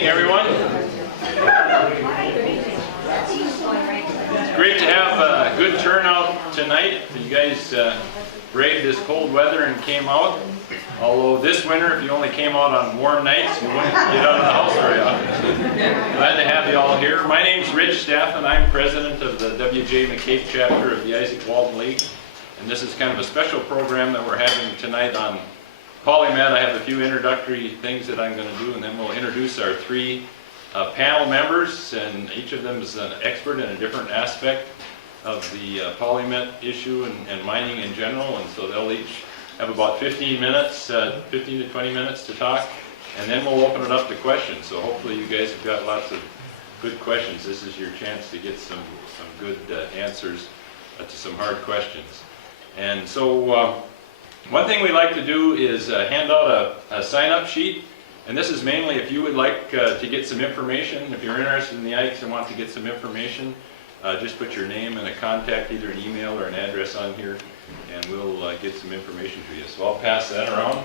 evening, everyone. It's great to have a good turnout tonight. You guys braved this cold weather and came out. Although this winter, if you only came out on warm nights, you wouldn't get out of the house very often. Glad to have you all here. My name's Rich Staffen. I'm president of the W.J. McCabe chapter of the Izaak Walton League. And this is kind of a special program that we're having tonight on Polymet. I have a few introductory things that I'm going to do, and then we'll introduce our three panel members, and each of them is an expert in a different aspect of the Polymet issue and mining in general, and so they'll each have about 15 minutes, 15 to 20 minutes to talk, and then we'll open it up to questions. So hopefully you guys have got lots of good questions. This is your chance to get some good answers to some hard questions. And so one thing we like to do is hand out a sign-up sheet, and this is mainly if you would like to get some information. If you're interested in the IKES and want to get some information, just put your name and a contact, either an email or an address on here, and we'll get some information to you. So I'll pass that around.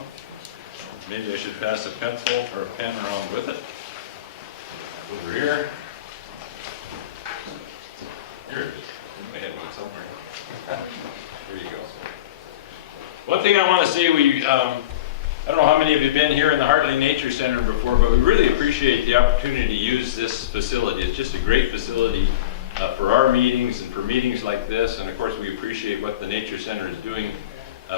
Maybe I should pass a pencil or a pen around with it. Over here. Here it is. I had one somewhere. There you go. One thing I want to say, I don't know how many of you have been here in the Hartley Nature Center before, but we really appreciate the opportunity to use this facility. It's just a great facility for our meetings and for meetings like this, and of course we appreciate what the Nature Center is doing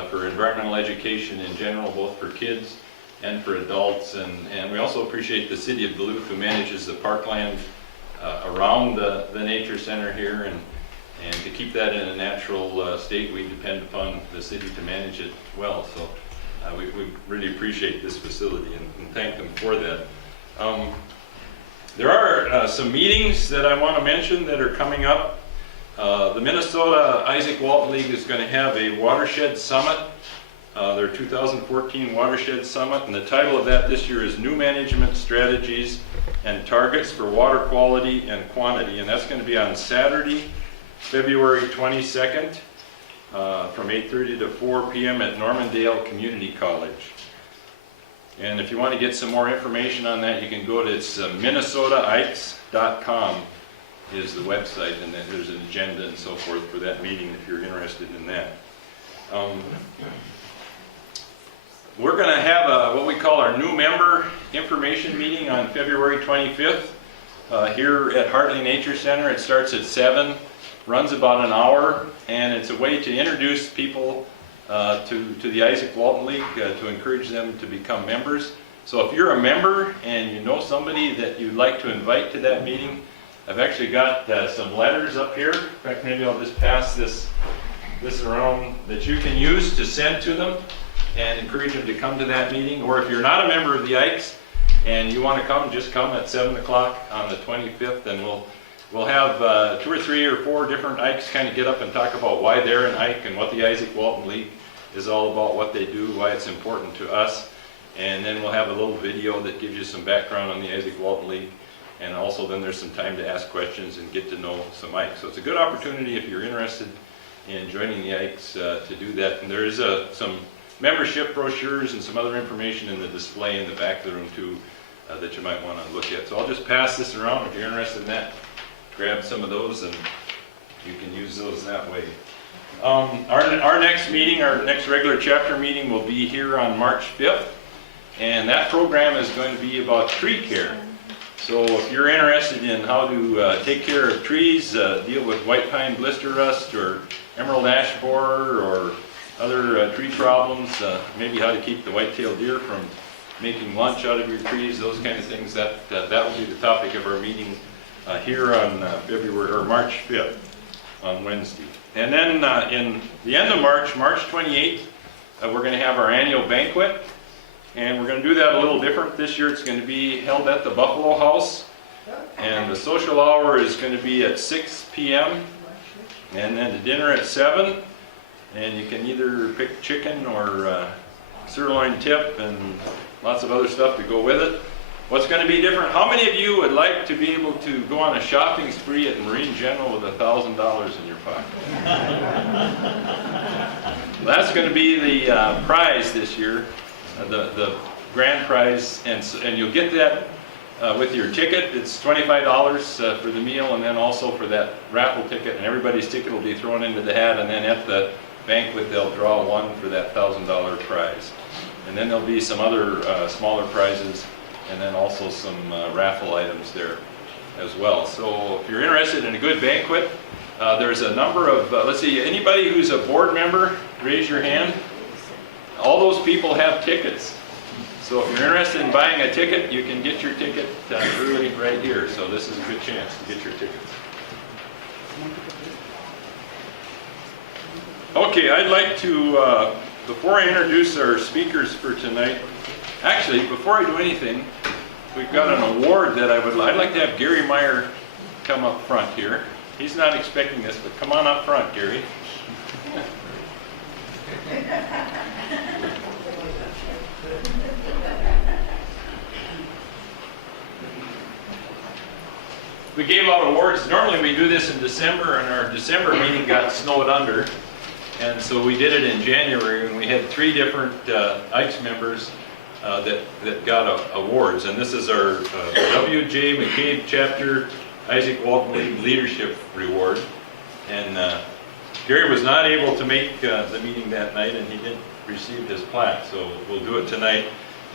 for environmental education in general, both for kids and for adults, and we also appreciate the City of Duluth, who manages the parkland around the Nature Center here, and to keep that in a natural state, we depend upon the city to manage it well. So we really appreciate this facility and thank them for that. There are some meetings that I want to mention that are coming up. The Minnesota Izaak Walton League is going to have a watershed summit, their 2014 watershed summit, and the title of that this year is New Management Strategies and Targets for Water Quality and Quantity, and that's going to be on Saturday, February 22nd, from 8:30 to 4 p.m. at Normandale Community College. And if you want to get some more information on that, you can go to minnesotaikes.com is the website, and then there's an agenda and so forth for that meeting if you're interested in that. We're going to have what we call our new member information meeting on February 25th here at Hartley Nature Center. It starts at 7, runs about an hour, and it's a way to introduce people to the Izaak Walton League, to encourage them to become members. So if you're a member and you know somebody that you'd like to invite to that meeting, I've actually got some letters up here. In fact, maybe I'll just pass this around that you can use to send to them and encourage them to come to that meeting. Or if you're not a member of the IKES and you want to come, just come at 7 o'clock on the 25th, and we'll have 2 or 3 or 4 different IKES kind of get up and talk about why they're an IKE and what the Izaak Walton League is all about, what they do, why it's important to us. And then we'll have a little video that gives you some background on the Izaak Walton League. And also then there's some time to ask questions and get to know some IKES. So it's a good opportunity if you're interested in joining the IKES to do that. And there is some membership brochures and some other information in the display in the back of the room too that you might want to look at. So I'll just pass this around. If you're interested in that, grab some of those and you can use those that way. Our next meeting, our next regular chapter meeting, will be here on March 5th, and that program is going to be about tree care. So if you're interested in how to take care of trees, deal with white pine blister rust or emerald ash borer or other tree problems, maybe how to keep the white-tailed deer from making lunch out of your trees, those kind of things, that will be the topic of our meeting here on March 5th, on Wednesday. And then in the end of March, March 28th, we're going to have our annual banquet, and we're going to do that a little different this year. It's going to be held at the Buffalo House, and the social hour is going to be at 6 p.m. and then the dinner at 7, and you can either pick chicken or sirloin tip and lots of other stuff to go with it. What's going to be different? How many of you would like to be able to go on a shopping spree at Marine General with $1,000 in your pocket? That's going to be the prize this year, the grand prize, and you'll get that with your ticket. It's $25 for the meal, and then also for that raffle ticket, and everybody's ticket will be thrown into the hat, and then at the banquet they'll draw one for that $1,000 prize. And then there'll be some other smaller prizes, and then also some raffle items there as well. So if you're interested in a good banquet, there's a number of, let's see, anybody who's a board member, raise your hand. All those people have tickets. So if you're interested in buying a ticket, you can get your ticket early right here. So this is a good chance to get your tickets. Okay, I'd like to, before I introduce our speakers for tonight, actually, before I do anything, we've got an award that I'd like to have Gary Meyer come up front here. He's not expecting this, but come on up front, Gary. We gave out awards. Normally we do this in December, and our December meeting got snowed under. And so we did it in January, and we had 3 different ICE members that got awards. And this is our W.J. McCabe Chapter Izaak Walton Leadership Reward. And Gary was not able to make the meeting that night, and he didn't receive his plaque, so we'll do it tonight.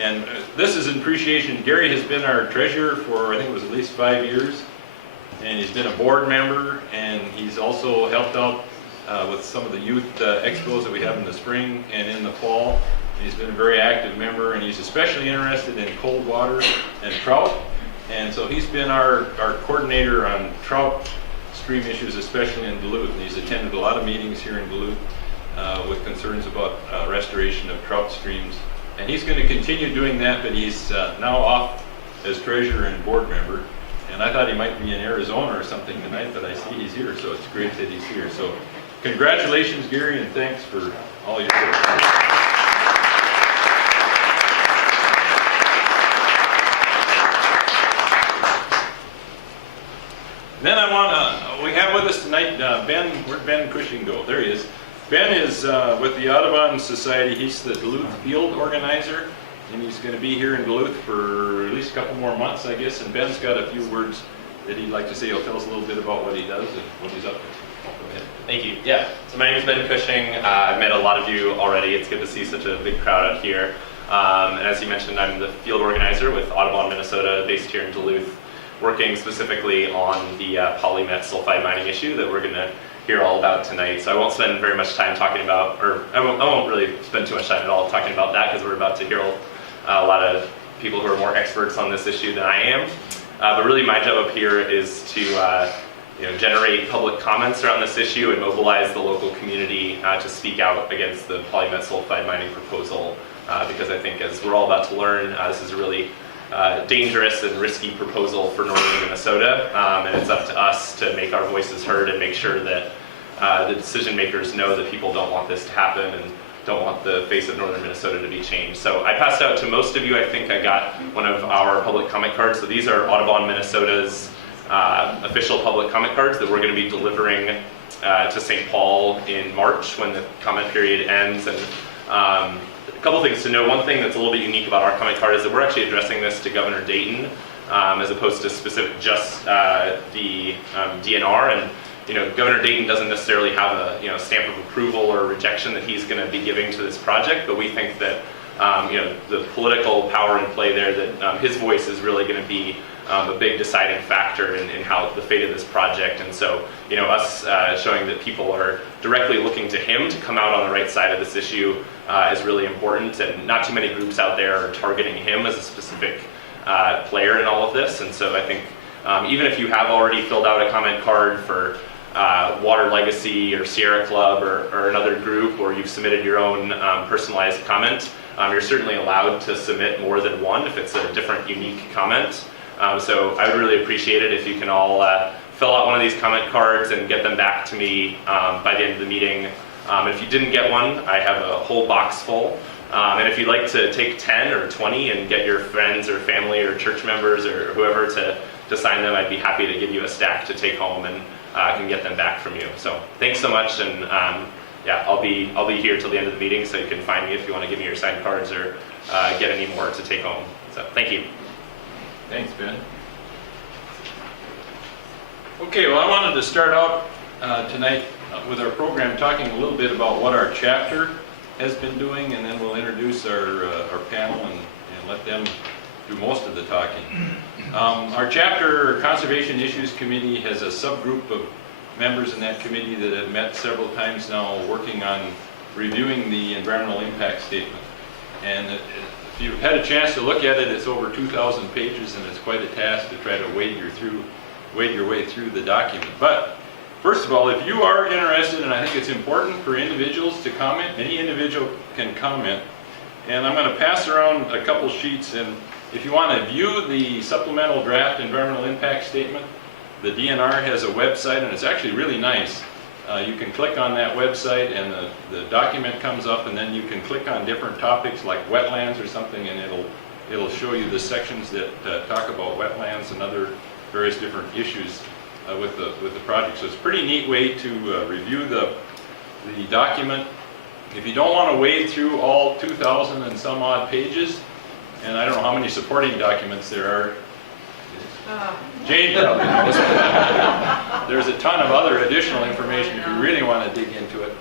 And this is in appreciation. Gary has been our treasurer for, I think it was at least 5 years, and he's been a board member, and he's also helped out with some of the youth expos that we have in the spring and in the fall. And he's been a very active member, and he's especially interested in cold water and trout. And so he's been our coordinator on trout stream issues, especially in Duluth. And he's attended a lot of meetings here in Duluth with concerns about restoration of trout streams. And he's going to continue doing that, but he's now off as treasurer and board member. And I thought he might be in Arizona or something tonight, but I see he's here, so it's great that he's here. So congratulations, Gary, and thanks for all your work. Then we have with us tonight Ben. Where'd Ben Cushing go? There he is. Ben is with the Audubon Society. He's the Duluth field organizer, and he's going to be here in Duluth for at least a couple more months, I guess. And Ben's got a few words that he'd like to say. He'll tell us a little bit about what he does and what he's up to. Go ahead. Thank you. Yeah, so my name is Ben Cushing. I've met a lot of you already. It's good to see such a big crowd out here. And as you mentioned, I'm the field organizer with Audubon, Minnesota, based here in Duluth, working specifically on the Polymet sulfide mining issue that we're going to hear all about tonight. So I won't spend very much time talking about, or I won't really spend too much time at all talking about that, because we're about to hear a lot of people who are more experts on this issue than I am. But really my job up here is to generate public comments around this issue and mobilize the local community to speak out against the Polymet sulfide mining proposal, because I think, as we're all about to learn, this is a really dangerous and risky proposal for northern Minnesota, and it's up to us to make our voices heard and make sure that the decision makers know that people don't want this to happen and don't want the face of northern Minnesota to be changed. So I passed out to most of you. I think I got one of our public comment cards. So these are Audubon Minnesota's official public comment cards that we're going to be delivering to St. Paul in March when the comment period ends. And a couple things to know. One thing that's a little bit unique about our comment card is that we're actually addressing this to Governor Dayton, as opposed to specific just the DNR. And Governor Dayton doesn't necessarily have a stamp of approval or rejection that he's going to be giving to this project, but we think that the political power in play there, that his voice is really going to be a big deciding factor in how the fate of this project. And so us showing that people are directly looking to him to come out on the right side of this issue is really important, and not too many groups out there are targeting him as a specific player in all of this. And so I think even if you have already filled out a comment card for Water Legacy or Sierra Club or another group, or you've submitted your own personalized comment, you're certainly allowed to submit more than one if it's a different, unique comment. So I would really appreciate it if you can all fill out one of these comment cards and get them back to me by the end of the meeting. If you didn't get one, I have a whole box full. And if you'd like to take 10 or 20 and get your friends or family or church members or whoever to sign them, I'd be happy to give you a stack to take home, and I can get them back from you. So thanks so much, and yeah, I'll be here till the end of the meeting, so you can find me if you want to give me your signed cards or get any more to take home. So thank you. Thanks, Ben. Okay, well, I wanted to start out tonight with our program talking a little bit about what our chapter has been doing, and then we'll introduce our panel and let them do most of the talking. Our chapter Conservation Issues Committee has a subgroup of members in that committee that have met several times now working on reviewing the environmental impact statement. And if you've had a chance to look at it, it's over 2,000 pages, and it's quite a task to try to wade your way through the document. But first of all, if you are interested, and I think it's important for individuals to comment, any individual can comment. And I'm going to pass around a couple sheets, and if you want to view the supplemental draft environmental impact statement, the DNR has a website, and it's actually really nice. You can click on that website, and the document comes up, and then you can click on different topics like wetlands or something, and it'll show you the sections that talk about wetlands and other various different issues with the project. So it's a pretty neat way to review the document. If you don't want to wade through all 2,000 and some odd pages, and I don't know how many supporting documents there are. Jane probably knows. There's a ton of other additional information if you really want to dig into it.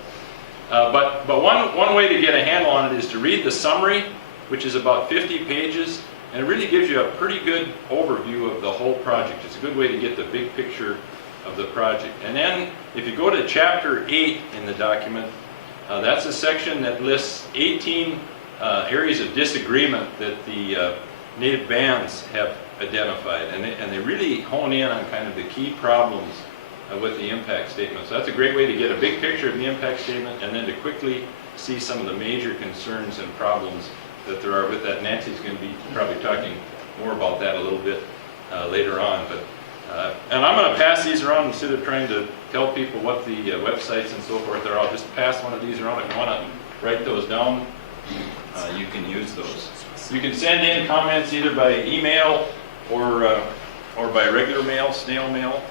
But one way to get a handle on it is to read the summary, which is about 50 pages, and it really gives you a pretty good overview of the whole project. It's a good way to get the big picture of the project. And then if you go to Chapter 8 in the document, that's a section that lists 18 areas of disagreement that the native bands have identified, and they really hone in on kind of the key problems with the impact statement. So that's a great way to get a big picture of the impact statement, and then to quickly see some of the major concerns and problems that there are with that. Nancy's going to be probably talking more about that a little bit later on. But and I'm going to pass these around instead of trying to tell people what the websites and so forth are. I'll just pass one of these around. If you want to write those down, you can use those. You can send in comments either by email or by regular mail, snail mail.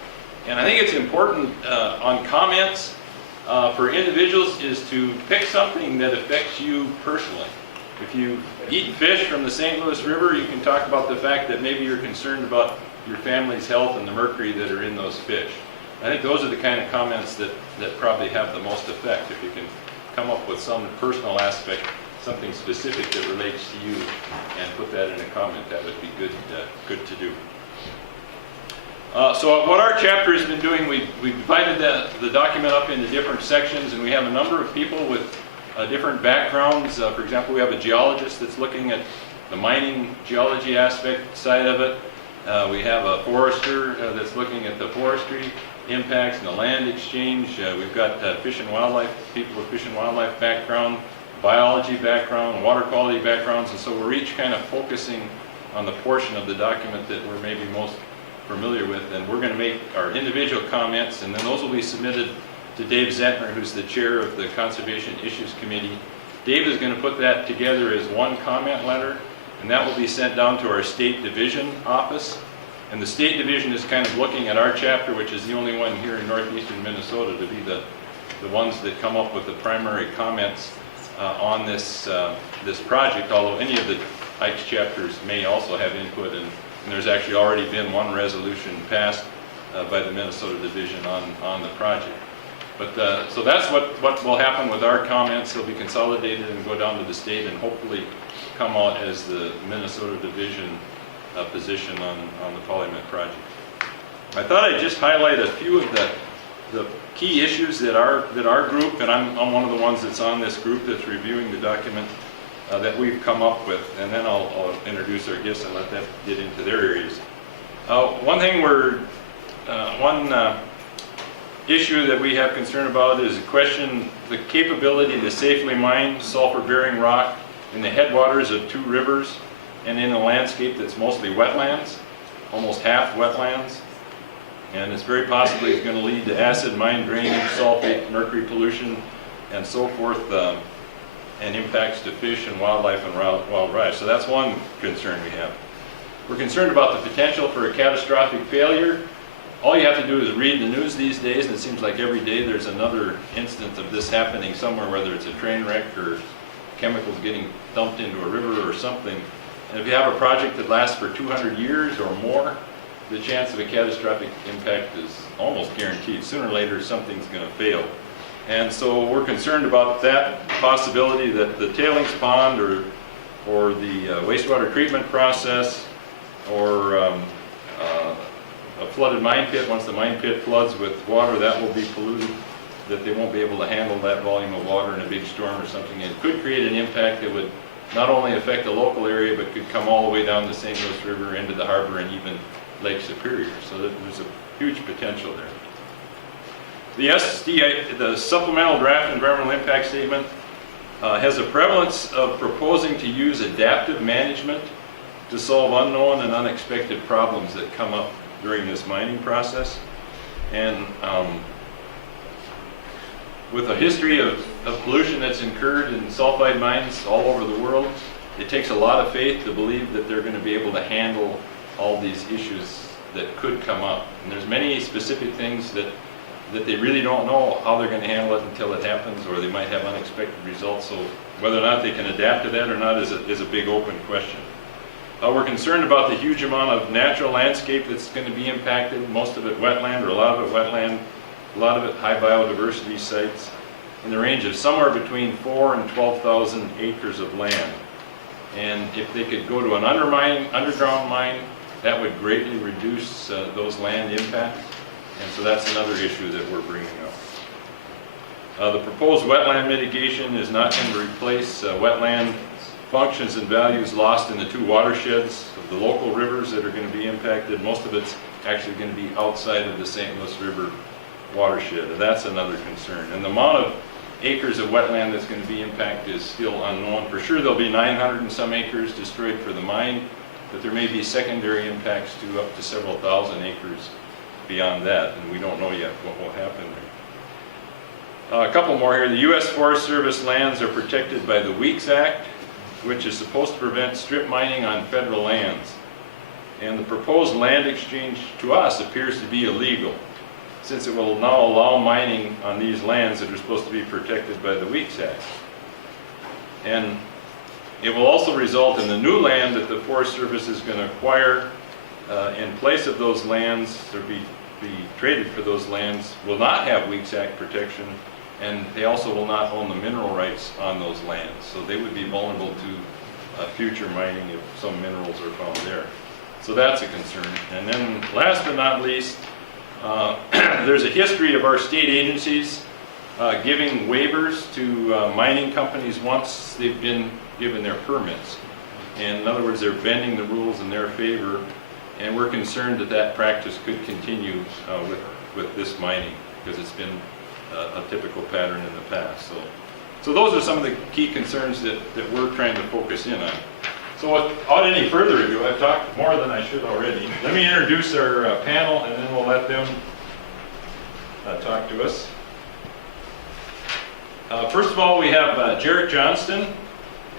And I think it's important on comments for individuals is to pick something that affects you personally. If you eat fish from the St. Louis River, you can talk about the fact that maybe you're concerned about your family's health and the mercury that are in those fish. I think those are the kind of comments that probably have the most effect. If you can come up with some personal aspect, something specific that relates to you, and put that in a comment, that would be good to do. So what our chapter has been doing, we've divided the document up into different sections, and we have a number of people with different backgrounds. For example, we have a geologist that's looking at the mining geology aspect side of it. We have a forester that's looking at the forestry impacts and the land exchange. We've got fish and wildlife, people with fish and wildlife background, biology background, water quality backgrounds, and so we're each kind of focusing on the portion of the document that we're maybe most familiar with, and we're going to make our individual comments, and then those will be submitted to Dave Zentner, who's the chair of the Conservation Issues Committee. Dave is going to put that together as one comment letter, and that will be sent down to our State Division office. And the State Division is kind of looking at our chapter, which is the only one here in northeastern Minnesota to be the ones that come up with the primary comments on this project, although any of the Ikes chapters may also have input, and there's actually already been one resolution passed by the Minnesota Division on the project. But so that's what will happen with our comments. They'll be consolidated and go down to the state and hopefully come out as the Minnesota Division position on the Polymet project. I thought I'd just highlight a few of the key issues that our group, and I'm one of the ones that's on this group that's reviewing the document, that we've come up with, and then I'll introduce our guests and let them get into their areas. One issue that we have concern about is the capability to safely mine sulfur-bearing rock in the headwaters of two rivers and in a landscape that's mostly wetlands, almost half wetlands. And it's very possibly going to lead to acid mine drainage, sulfate, mercury pollution, and so forth, and impacts to fish and wildlife and wildlife. So that's one concern we have. We're concerned about the potential for a catastrophic failure. All you have to do is read the news these days, and it seems like every day there's another instance of this happening somewhere, whether it's a train wreck or chemicals getting dumped into a river or something. And if you have a project that lasts for 200 years or more, the chance of a catastrophic impact is almost guaranteed. Sooner or later, something's going to fail. And so we're concerned about that possibility that the tailings pond or the wastewater treatment process or a flooded mine pit, once the mine pit floods with water, that will be polluted, that they won't be able to handle that volume of water in a big storm or something. And it could create an impact that would not only affect the local area, but could come all the way down the St. Louis River into the harbor and even Lake Superior. So there's a huge potential there. The Supplemental Draft Environmental Impact Statement has a prevalence of proposing to use adaptive management to solve unknown and unexpected problems that come up during this mining process. And with a history of pollution that's incurred in sulfide mines all over the world, it takes a lot of faith to believe that they're going to be able to handle all these issues that could come up. And there's many specific things that they really don't know how they're going to handle it until it happens, or they might have unexpected results. So whether or not they can adapt to that or not is a big open question. We're concerned about the huge amount of natural landscape that's going to be impacted, most of it wetland, or a lot of it wetland, a lot of it high biodiversity sites, in the range of somewhere between 4,000 and 12,000 acres of land. And if they could go to an underground mine, that would greatly reduce those land impacts. And so that's another issue that we're bringing up. The proposed wetland mitigation is not going to replace wetland functions and values lost in the two watersheds of the local rivers that are going to be impacted. Most of it's actually going to be outside of the St. Louis River watershed, and that's another concern. And the amount of acres of wetland that's going to be impacted is still unknown. For sure there'll be 900 and some acres destroyed for the mine, but there may be secondary impacts to up to several thousand acres beyond that, and we don't know yet what will happen there. A couple more here. The U.S. Forest Service lands are protected by the Weeks Act, which is supposed to prevent strip mining on federal lands. And the proposed land exchange to us appears to be illegal, since it will now allow mining on these lands that are supposed to be protected by the Weeks Act. And it will also result in the new land that the Forest Service is going to acquire in place of those lands, or be traded for those lands, will not have Weeks Act protection, and they also will not own the mineral rights on those lands. So they would be vulnerable to future mining if some minerals are found there. So that's a concern. And then last but not least, there's a history of our state agencies giving waivers to mining companies once they've been given their permits. And in other words, they're bending the rules in their favor, and we're concerned that that practice could continue with this mining, because it's been a typical pattern in the past. So those are some of the key concerns that we're trying to focus in on. So without any further ado, I've talked more than I should already. Let me introduce our panel, and then we'll let them talk to us. First of all, we have Jarrett Johnston,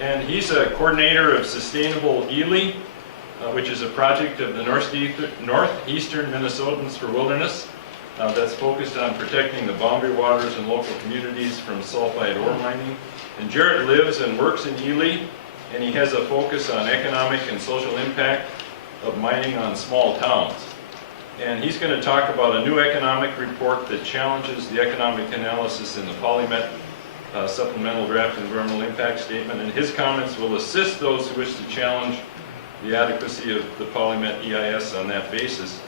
and he's a coordinator of Sustainable Ely, which is a project of the Northeastern Minnesotans for Wilderness that's focused on protecting the boundary waters and local communities from sulfide ore mining. And Jarrett lives and works in Ely, and he has a focus on economic and social impact of mining on small towns. And he's going to talk about a new economic report that challenges the economic analysis in the Polymet Supplemental Draft Environmental Impact Statement, and his comments will assist those who wish to challenge the adequacy of the Polymet EIS on that basis.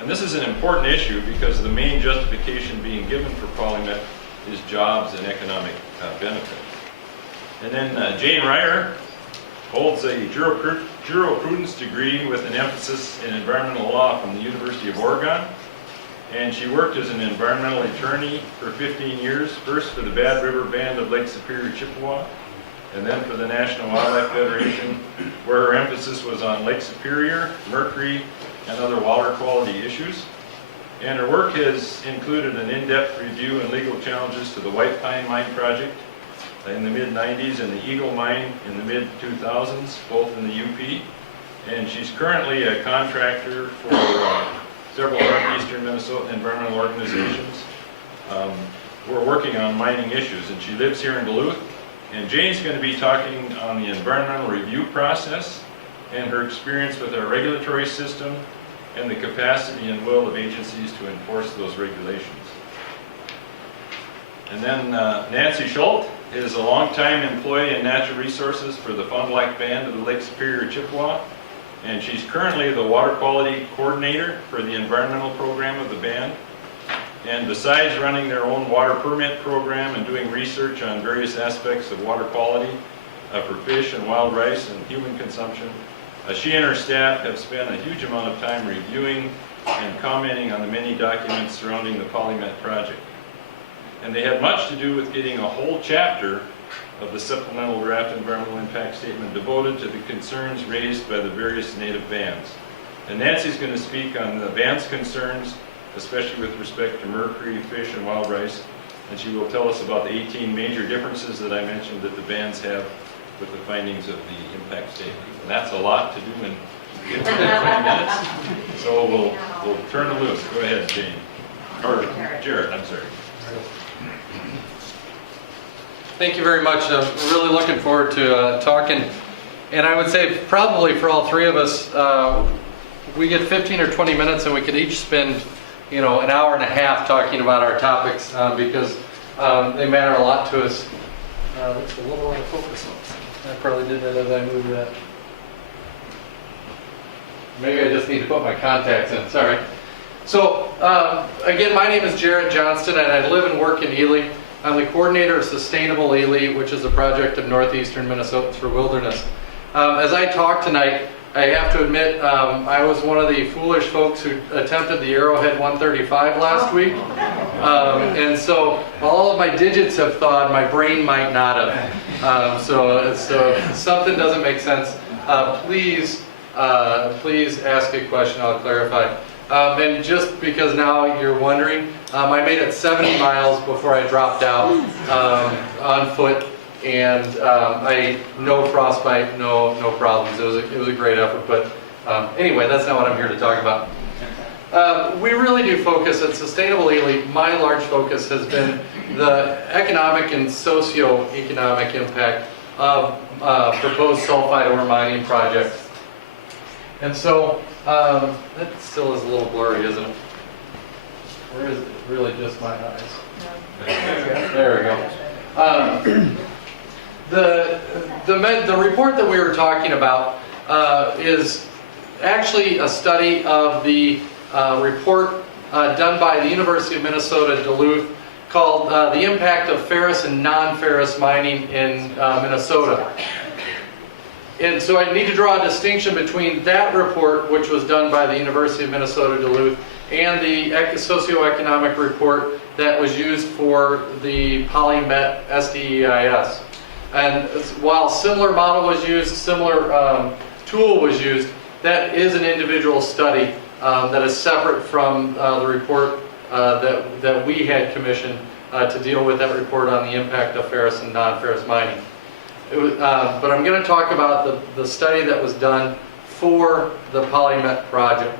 And this is an important issue because the main justification being given for Polymet is jobs and economic benefit. And then Jane Ryer holds a jurisprudence degree with an emphasis in environmental law from the University of Oregon. And she worked as an environmental attorney for 15 years, first for the Bad River Band of Lake Superior, Chippewa, and then for the National Wildlife Federation, where her emphasis was on Lake Superior, mercury, and other water quality issues. And her work has included an in-depth review and legal challenges to the White Pine Mine project in the mid-90s and the Eagle Mine in the mid-2000s, both in the UP. And she's currently a contractor for several Northeastern Minnesota environmental organizations. We're working on mining issues, and she lives here in Duluth. And Jane's going to be talking on the environmental review process and her experience with our regulatory system and the capacity and will of agencies to enforce those regulations. And then Nancy Schultz is a longtime employee in natural resources for the Fond du Lac Band of the Lake Superior Chippewa, and she's currently the water quality coordinator for the environmental program of the band. And besides running their own water permit program and doing research on various aspects of water quality for fish and wild rice and human consumption, she and her staff have spent a huge amount of time reviewing and commenting on the many documents surrounding the Polymet project. And they had much to do with getting a whole chapter of the supplemental draft environmental impact statement devoted to the concerns raised by the various native bands. And Nancy's going to speak on the band's concerns, especially with respect to mercury, fish, and wild rice. And she will tell us about the 18 major differences that I mentioned that the bands have with the findings of the impact statement. And that's a lot to do in 15 to 20 minutes. So we'll turn it loose. Go ahead, Jane. Or Jared, I'm sorry. Thank you very much. I'm really looking forward to talking. And I would say probably for all three of us, we get 15 or 20 minutes and we could each spend, an hour and a half talking about our topics because they matter a lot to us. Looks a little out of focus. I probably did that as I moved that. Maybe I just need to put my contacts in. Sorry. So, again, my name is Jared Johnston, and I live and work in Ely. I'm the coordinator of Sustainable Ely, which is a project of northeastern Minnesotans for Wilderness. As I talk tonight, I have to admit I was one of the foolish folks who attempted the Arrowhead 135 last week. And so all of my digits have thawed, my brain might not have. So if something doesn't make sense, please ask a question, I'll clarify. And just because now you're wondering, I made it 70 miles before I dropped out on foot, and no frostbite, no problems. It was a great effort, but anyway, that's not what I'm here to talk about. We really do focus at Sustainable Ely. My large focus has been the economic and socio-economic impact of proposed sulfide ore mining projects. And so, that still is a little blurry, isn't it? Or is it really just my eyes? There we go. The report that we were talking about is actually a study of the report done by the University of Minnesota Duluth called The Impact of Ferrous and Non-Ferrous Mining in Minnesota. And so I need to draw a distinction between that report, which was done by the University of Minnesota Duluth, and the socioeconomic report that was used for the Polymet SDEIS. And while similar model was used, similar tool was used, that is an individual study that is separate from the report that we had commissioned to deal with that report on the impact of ferrous and non-ferrous mining. But I'm going to talk about the study that was done for the Polymet project.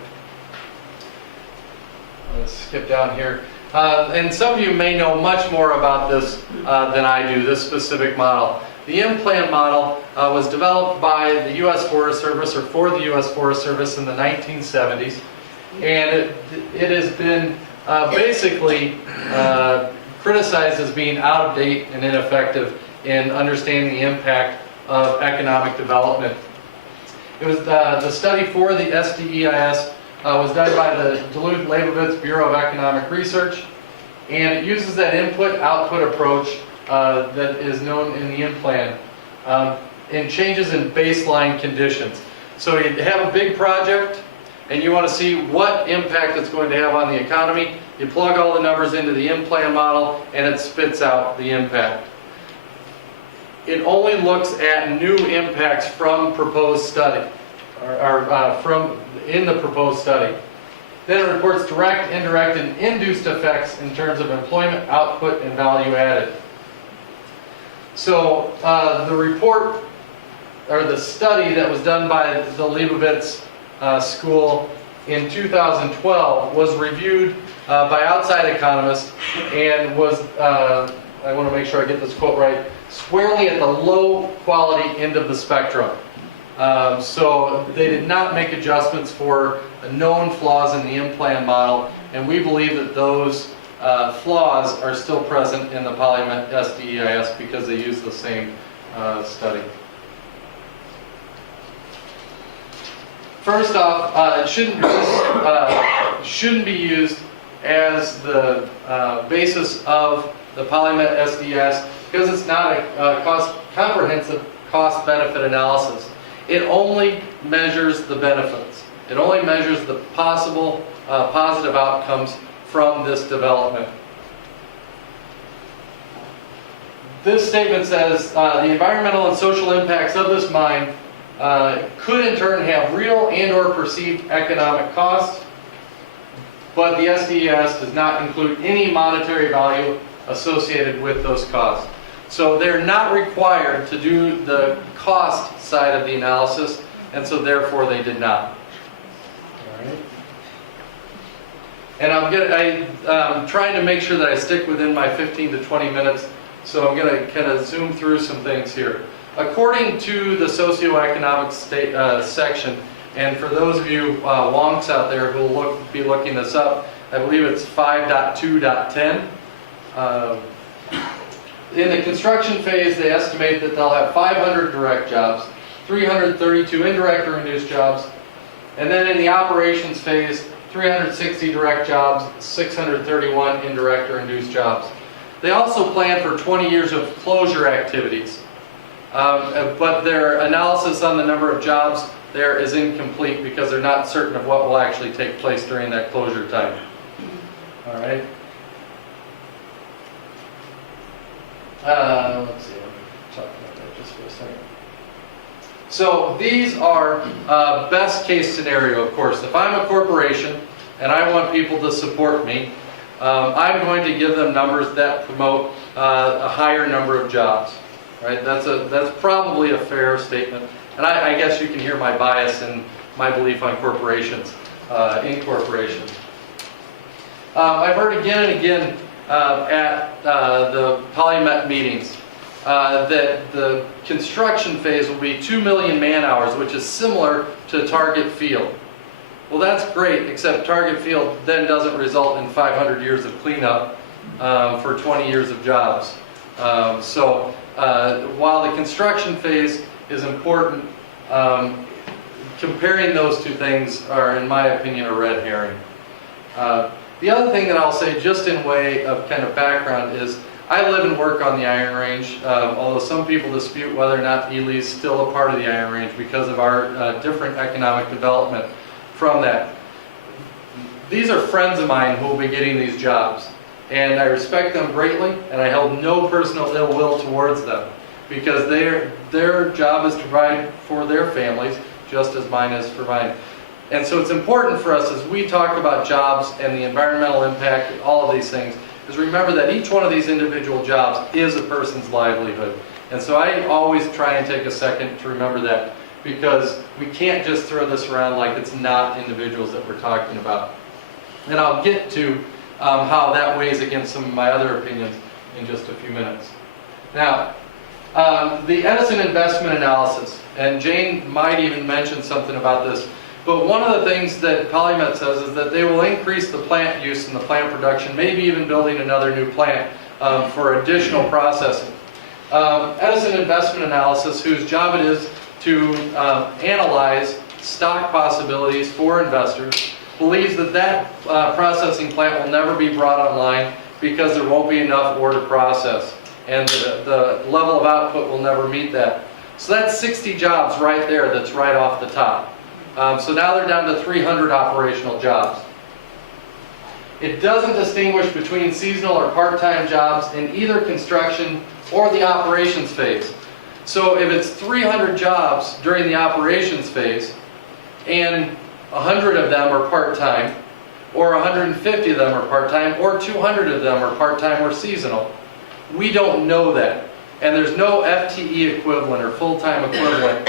Let's skip down here. And some of you may know much more about this than I do, this specific model. The M-Plan model was developed by the U.S. Forest Service, or for the U.S. Forest Service, in the 1970s. And it has been basically criticized as being out of date and ineffective in understanding the impact of economic development. It was the study for the SDEIS was done by the Duluth-Leibovitz Bureau of Economic Research, and it uses that input-output approach that is known in the M-Plan in changes in baseline conditions. So you have a big project, and you want to see what impact it's going to have on the economy. You plug all the numbers into the M-Plan model, and it spits out the impact. It only looks at new impacts from proposed study, or from in the proposed study. Then it reports direct, indirect, and induced effects in terms of employment, output, and value added. So the report, or the study that was done by the Leibovitz School in 2012 was reviewed by outside economists and was, I want to make sure I get this quote right, squarely at the low quality end of the spectrum. So they did not make adjustments for known flaws in the in-plan model, and we believe that those flaws are still present in the Polymet SDEIS because they use the same study. First off, it shouldn't be used as the basis of the Polymet SDEIS because it's not a comprehensive cost-benefit analysis. It only measures the benefits. It only measures the possible positive outcomes from this development. This statement says the environmental and social impacts of this mine could in turn have real and or perceived economic costs, but the SDEIS does not include any monetary value associated with those costs. So they're not required to do the cost side of the analysis, and so therefore they did not. All right. And I'm trying to make sure that I stick within my 15 to 20 minutes, so I'm going to kind of zoom through some things here. According to the socioeconomic section, and for those of you wonks out there who will be looking this up, I believe it's 5.2.10. In the construction phase, they estimate that they'll have 500 direct jobs, 332 indirect or induced jobs, and then in the operations phase, 360 direct jobs, 631 indirect or induced jobs. They also plan for 20 years of closure activities, but their analysis on the number of jobs there is incomplete because they're not certain of what will actually take place during that closure time. All right. Let's see, let me talk about that just for a second. So these are best case scenario, of course. If I'm a corporation and I want people to support me, I'm going to give them numbers that promote a higher number of jobs. Right? That's probably a fair statement. And I guess you can hear my bias and my belief on corporations, in corporations. I've heard again and again at the Polymet meetings that the construction phase will be 2 million man-hours, which is similar to Target Field. Well, that's great, except Target Field then doesn't result in 500 years of cleanup for 20 years of jobs. So while the construction phase is important, comparing those two things are, in my opinion, a red herring. The other thing that I'll say, just in way of kind of background, is I live and work on the Iron Range, although some people dispute whether or not Ely is still a part of the Iron Range because of our different economic development from that. These are friends of mine who will be getting these jobs, and I respect them greatly, and I held no personal ill will towards them because their job is to provide for their families just as mine is for mine. And so it's important for us as we talk about jobs and the environmental impact and all of these things, is remember that each one of these individual jobs is a person's livelihood. And so I always try and take a second to remember that, because we can't just throw this around like it's not individuals that we're talking about. And I'll get to how that weighs against some of my other opinions in just a few minutes. Now, the Edison investment analysis, and Jane might even mention something about this, but one of the things that Polymet says is that they will increase the plant use and the plant production, maybe even building another new plant for additional processing. Edison investment analysis, whose job it is to analyze stock possibilities for investors, believes that that processing plant will never be brought online because there won't be enough ore to process, and the level of output will never meet that. So that's 60 jobs right there that's right off the top. So now they're down to 300 operational jobs. It doesn't distinguish between seasonal or part-time jobs in either construction or the operations phase. So if it's 300 jobs during the operations phase and 100 of them are part-time, or 150 of them are part-time, or 200 of them are part-time or seasonal, we don't know that. And there's no FTE equivalent or full-time equivalent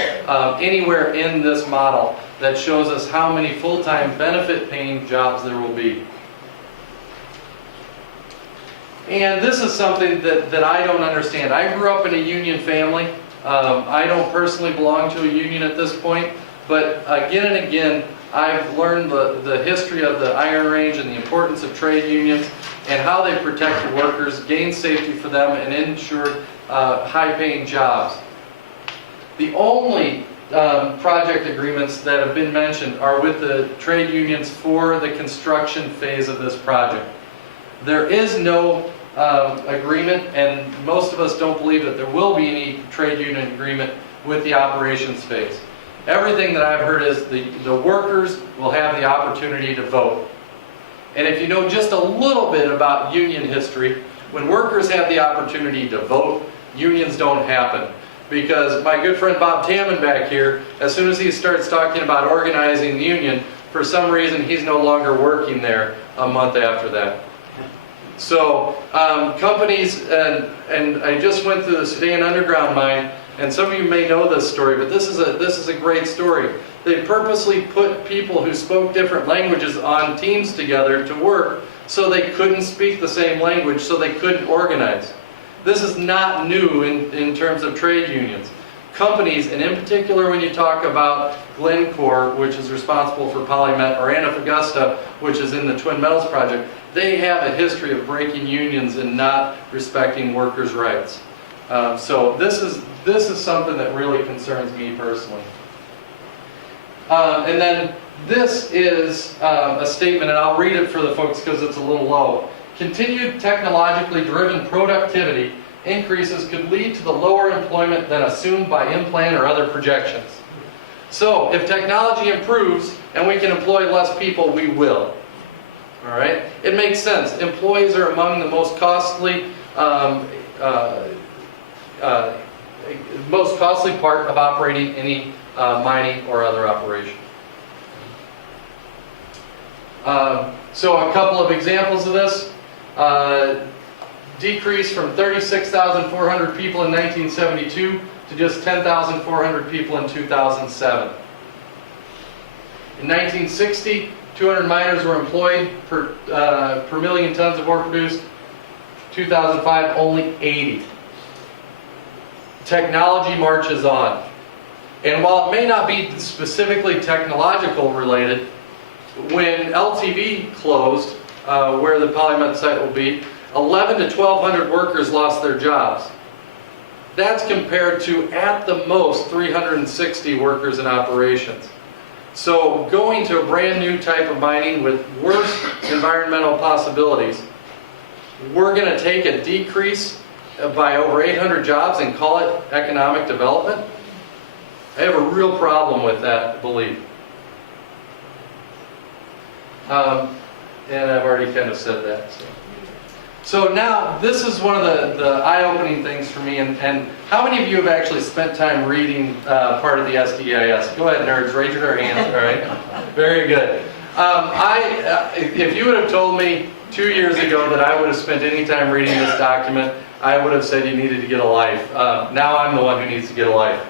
anywhere in this model that shows us how many full-time benefit-paying jobs there will be. And this is something that I don't understand. I grew up in a union family, I don't personally belong to a union at this point, but again and again, I've learned the history of the Iron Range and the importance of trade unions and how they protect the workers, gain safety for them, and ensure high-paying jobs. The only project agreements that have been mentioned are with the trade unions for the construction phase of this project. There is no agreement, and most of us don't believe that there will be any trade union agreement with the operations phase. Everything that I've heard is the workers will have the opportunity to vote. And if you know just a little bit about union history, when workers have the opportunity to vote, unions don't happen. Because my good friend Bob Tammon back here, as soon as he starts talking about organizing the union, for some reason he's no longer working there a month after that. So companies, and I just went through the Sudan underground mine, and some of you may know this story, but this is a great story. They purposely put people who spoke different languages on teams together to work so they couldn't speak the same language, so they couldn't organize. This is not new in terms of trade unions. Companies, and in particular when you talk about Glencore, which is responsible for Polymet, or Antofagasta, which is in the Twin Metals project, they have a history of breaking unions and not respecting workers' rights. So this is something that really concerns me personally. And then this is a statement, and I'll read it for the folks because it's a little low. Continued technologically driven productivity increases could lead to the lower employment than assumed by in-plan or other projections. So if technology improves and we can employ less people, we will. All right? It makes sense. Employees are among the most costly part of operating any mining or other operation. So a couple of examples of this. Decrease from 36,400 people in 1972 to just 10,400 people in 2007. In 1960, 200 miners were employed per million tons of ore produced. 2005, only 80. Technology marches on. And while it may not be specifically technological related, when LTV closed, where the Polymet site will be, 1,100 to 1,200 workers lost their jobs. That's compared to, at the most, 360 workers in operations. So going to a brand new type of mining with worse environmental possibilities, we're going to take a decrease by over 800 jobs and call it economic development? I have a real problem with that belief. And I've already kind of said that. So now, this is one of the eye-opening things for me, and how many of you have actually spent time reading part of the SDEIS? Go ahead, nerds, raise your hands, all right? Very good. If you would have told me 2 years ago that I would have spent any time reading this document, I would have said you needed to get a life. Now I'm the one who needs to get a life.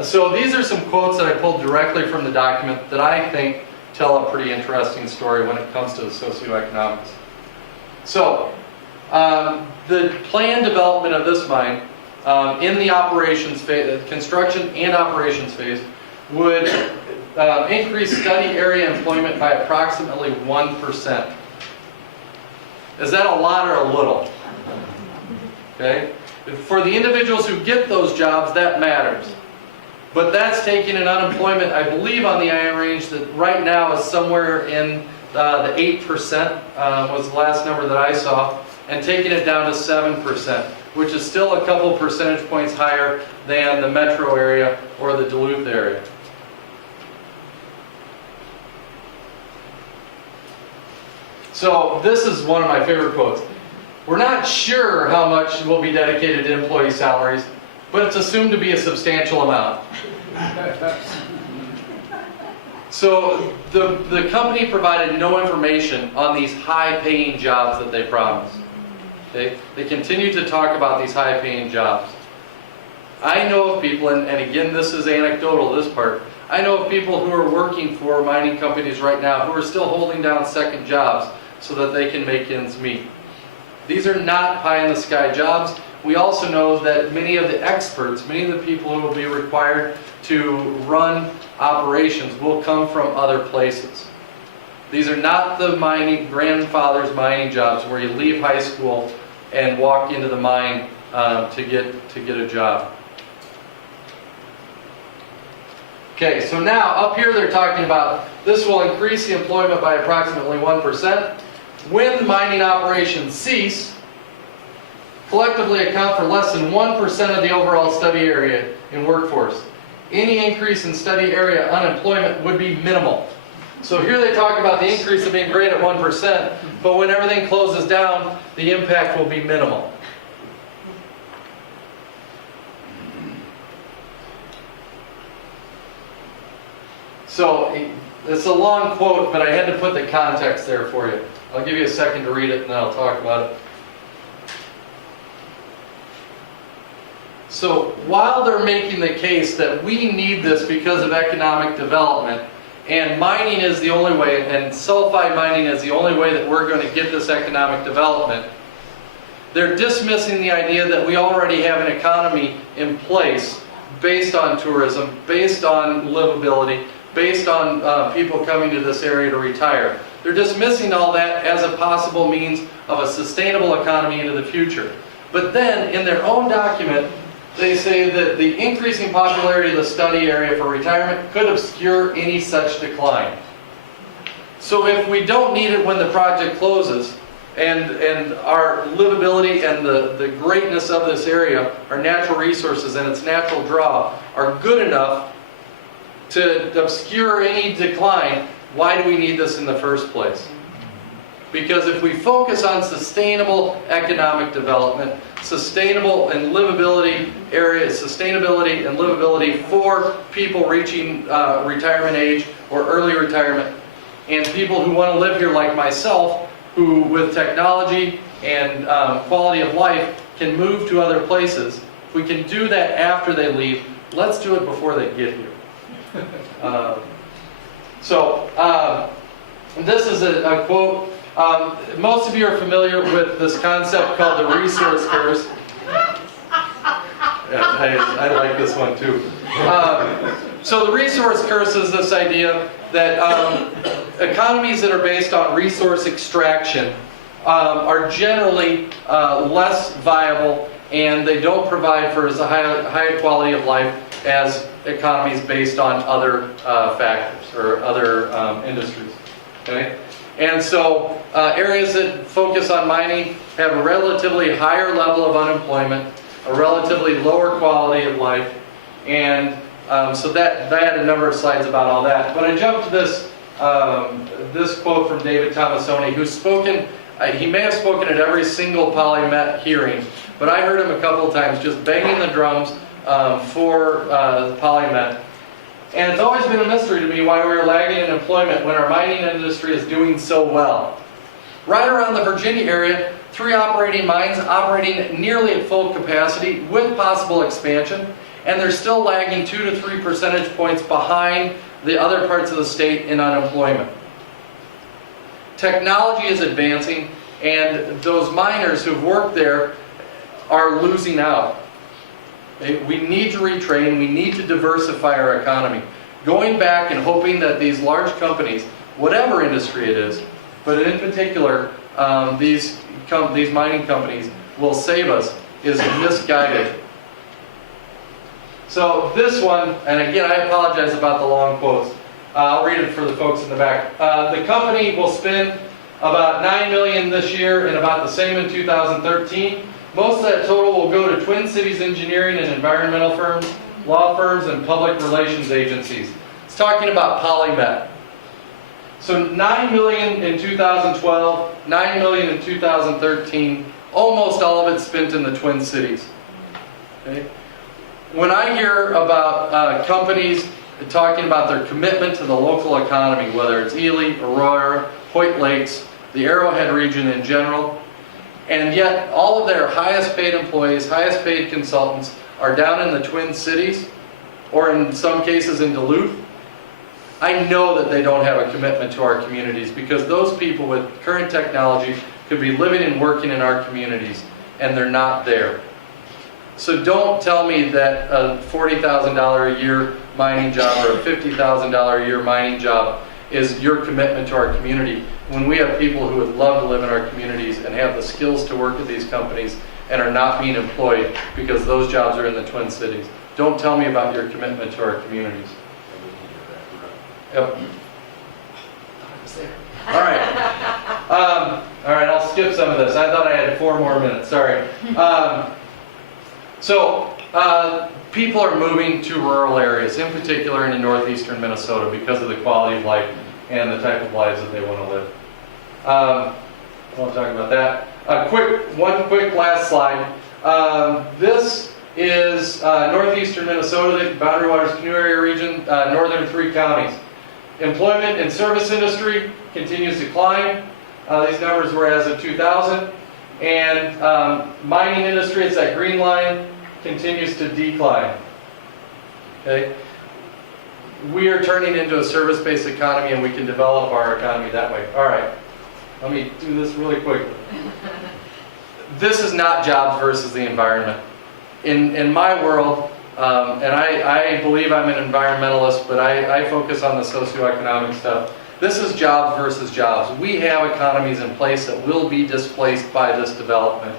So these are some quotes that I pulled directly from the document that I think tell a pretty interesting story when it comes to socioeconomics. So, the planned development of this mine in the operations phase, construction and operations phase, would increase study area employment by approximately 1%. Is that a lot or a little? Okay? For the individuals who get those jobs, that matters. But that's taking an unemployment, I believe, on the Iron Range that right now is somewhere in the 8% was the last number that I saw, and taking it down to 7%, which is still a couple percentage points higher than the metro area or the Duluth area. So this is one of my favorite quotes. We're not sure how much will be dedicated to employee salaries, but it's assumed to be a substantial amount. So the company provided no information on these high-paying jobs that they promised. Okay? They continue to talk about these high-paying jobs. I know of people, and again this is anecdotal, this part, I know of people who are working for mining companies right now who are still holding down second jobs so that they can make ends meet. These are not pie-in-the-sky jobs. we also know that many of the experts, many of the people who will be required to run operations will come from other places. These are not the grandfather's mining jobs where you leave high school and walk into the mine to get a job. Okay, so now up here they're talking about this will increase the employment by approximately 1%. When mining operations cease, collectively account for less than 1% of the overall study area in workforce. Any increase in study area unemployment would be minimal. So here they talk about the increase of being great at 1%, but when everything closes down, the impact will be minimal. So it's a long quote, but I had to put the context there for you. I'll give you a second to read it and then I'll talk about it. So while they're making the case that we need this because of economic development, and mining is the only way, and sulfide mining is the only way that we're going to get this economic development, they're dismissing the idea that we already have an economy in place based on tourism, based on livability, based on people coming to this area to retire. They're dismissing all that as a possible means of a sustainable economy into the future. But then, in their own document, they say that the increasing popularity of the study area for retirement could obscure any such decline. So if we don't need it when the project closes, and our livability and the greatness of this area, our natural resources and its natural draw are good enough to obscure any decline, why do we need this in the first place? Because if we focus on sustainable economic development, sustainable and livability areas, sustainability and livability for people reaching retirement age or early retirement, and people who want to live here like myself, who with technology and quality of life can move to other places, if we can do that after they leave, let's do it before they get here. This is a quote. Most of you are familiar with this concept called the resource curse. Yeah, I like this one too. So the resource curse is this idea that economies that are based on resource extraction are generally less viable, and they don't provide for as high quality of life as economies based on other factors or other industries. Okay? And so areas that focus on mining have a relatively higher level of unemployment, a relatively lower quality of life, and so that I had a number of slides about all that. But I jumped to this this quote from David Tomasoni, who's spoken. He may have spoken at every single Polymet hearing, but I heard him a couple of times just banging the drums for Polymet. And it's always been a mystery to me why we are lagging in employment when our mining industry is doing so well. Right around the Virginia area, 3 operating mines operating nearly at full capacity with possible expansion, and they're still lagging 2 to 3 percentage points behind the other parts of the state in unemployment. Technology is advancing, and those miners who've worked there are losing out. We need to retrain, we need to diversify our economy. Going back and hoping that these large companies, whatever industry it is, but in particular these mining companies will save us, is misguided. So this one, and again I apologize about the long quotes. I'll read it for the folks in the back. The company will spend about $9 million this year and about the same in 2013. Most of that total will go to Twin Cities engineering and environmental firms, law firms, and public relations agencies. It's talking about Polymet. So $9 million in 2012, $9 million in 2013, almost all of it spent in the Twin Cities. Okay? When I hear about companies talking about their commitment to the local economy, whether it's Ely, Aurora, Hoyt Lakes, the Arrowhead region in general, and yet all of their highest paid employees, highest paid consultants are down in the Twin Cities, or in some cases in Duluth, I know that they don't have a commitment to our communities, because those people with current technology could be living and working in our communities, and they're not there. So don't tell me that a $40,000 a year mining job or a $50,000 a year mining job is your commitment to our community, when we have people who would love to live in our communities and have the skills to work at these companies and are not being employed because those jobs are in the Twin Cities. Don't tell me about your commitment to our communities. Yep. All right. All right, I'll skip some of this. I thought I had 4 more minutes, sorry. People are moving to rural areas, in particular in northeastern Minnesota, because of the quality of life and the type of lives that they want to live. I won't talk about that. One quick last slide. This is northeastern Minnesota, the Boundary Waters Canoe Area region, northern 3 counties. Employment in service industry continues to climb. These numbers were as of 2000. And mining industry, it's that green line, continues to decline. Okay? We are turning into a service-based economy, and we can develop our economy that way. All right, let me do this really quickly. This is not jobs versus the environment. In my world, and I believe I'm an environmentalist, but I focus on the socioeconomic stuff. This is jobs versus jobs. We have economies in place that will be displaced by this development.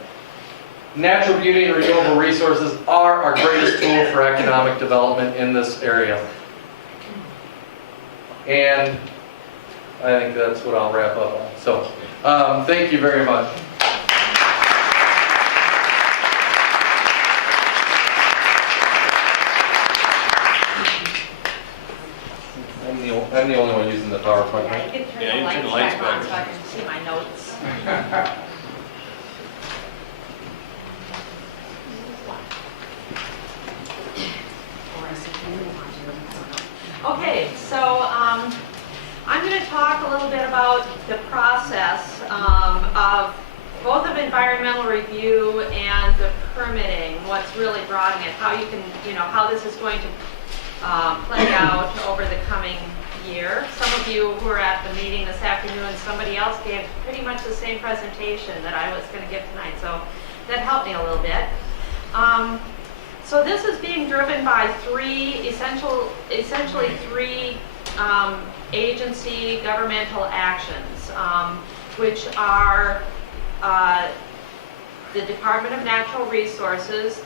Natural beauty and renewable resources are our greatest tool for economic development in this area. And I think that's what I'll wrap up on. So, thank you very much. I'm the only one using the PowerPoint. Yeah, you can Yeah, turn you the can turn the lights lights back on back. so I can see my notes. Okay, so I'm going to talk a little bit about the process of both of environmental review and the permitting, what's really broadening it, how you can, how this is going to play out over the coming year. Some of you who were at the meeting this afternoon, somebody else gave pretty much the same presentation that I was going to give tonight, so that helped me a little bit. So this is being driven by essentially three agency governmental actions, which are the Department of Natural Resources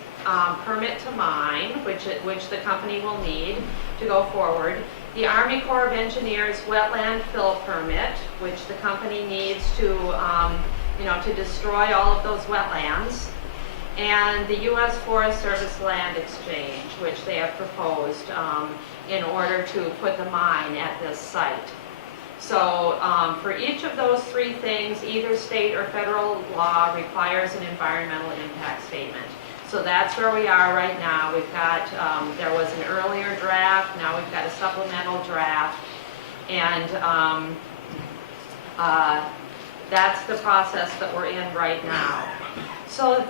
permit to mine, which the company will need to go forward. The Army Corps of Engineers wetland fill permit, which the company needs to, to destroy all of those wetlands. And the U.S. Forest Service land exchange, which they have proposed in order to put the mine at this site. So for each of those 3 things, either state or federal law requires an environmental impact statement. So that's where we are right now. We've got, there was an earlier draft, now we've got a supplemental draft, and that's the process that we're in right now. So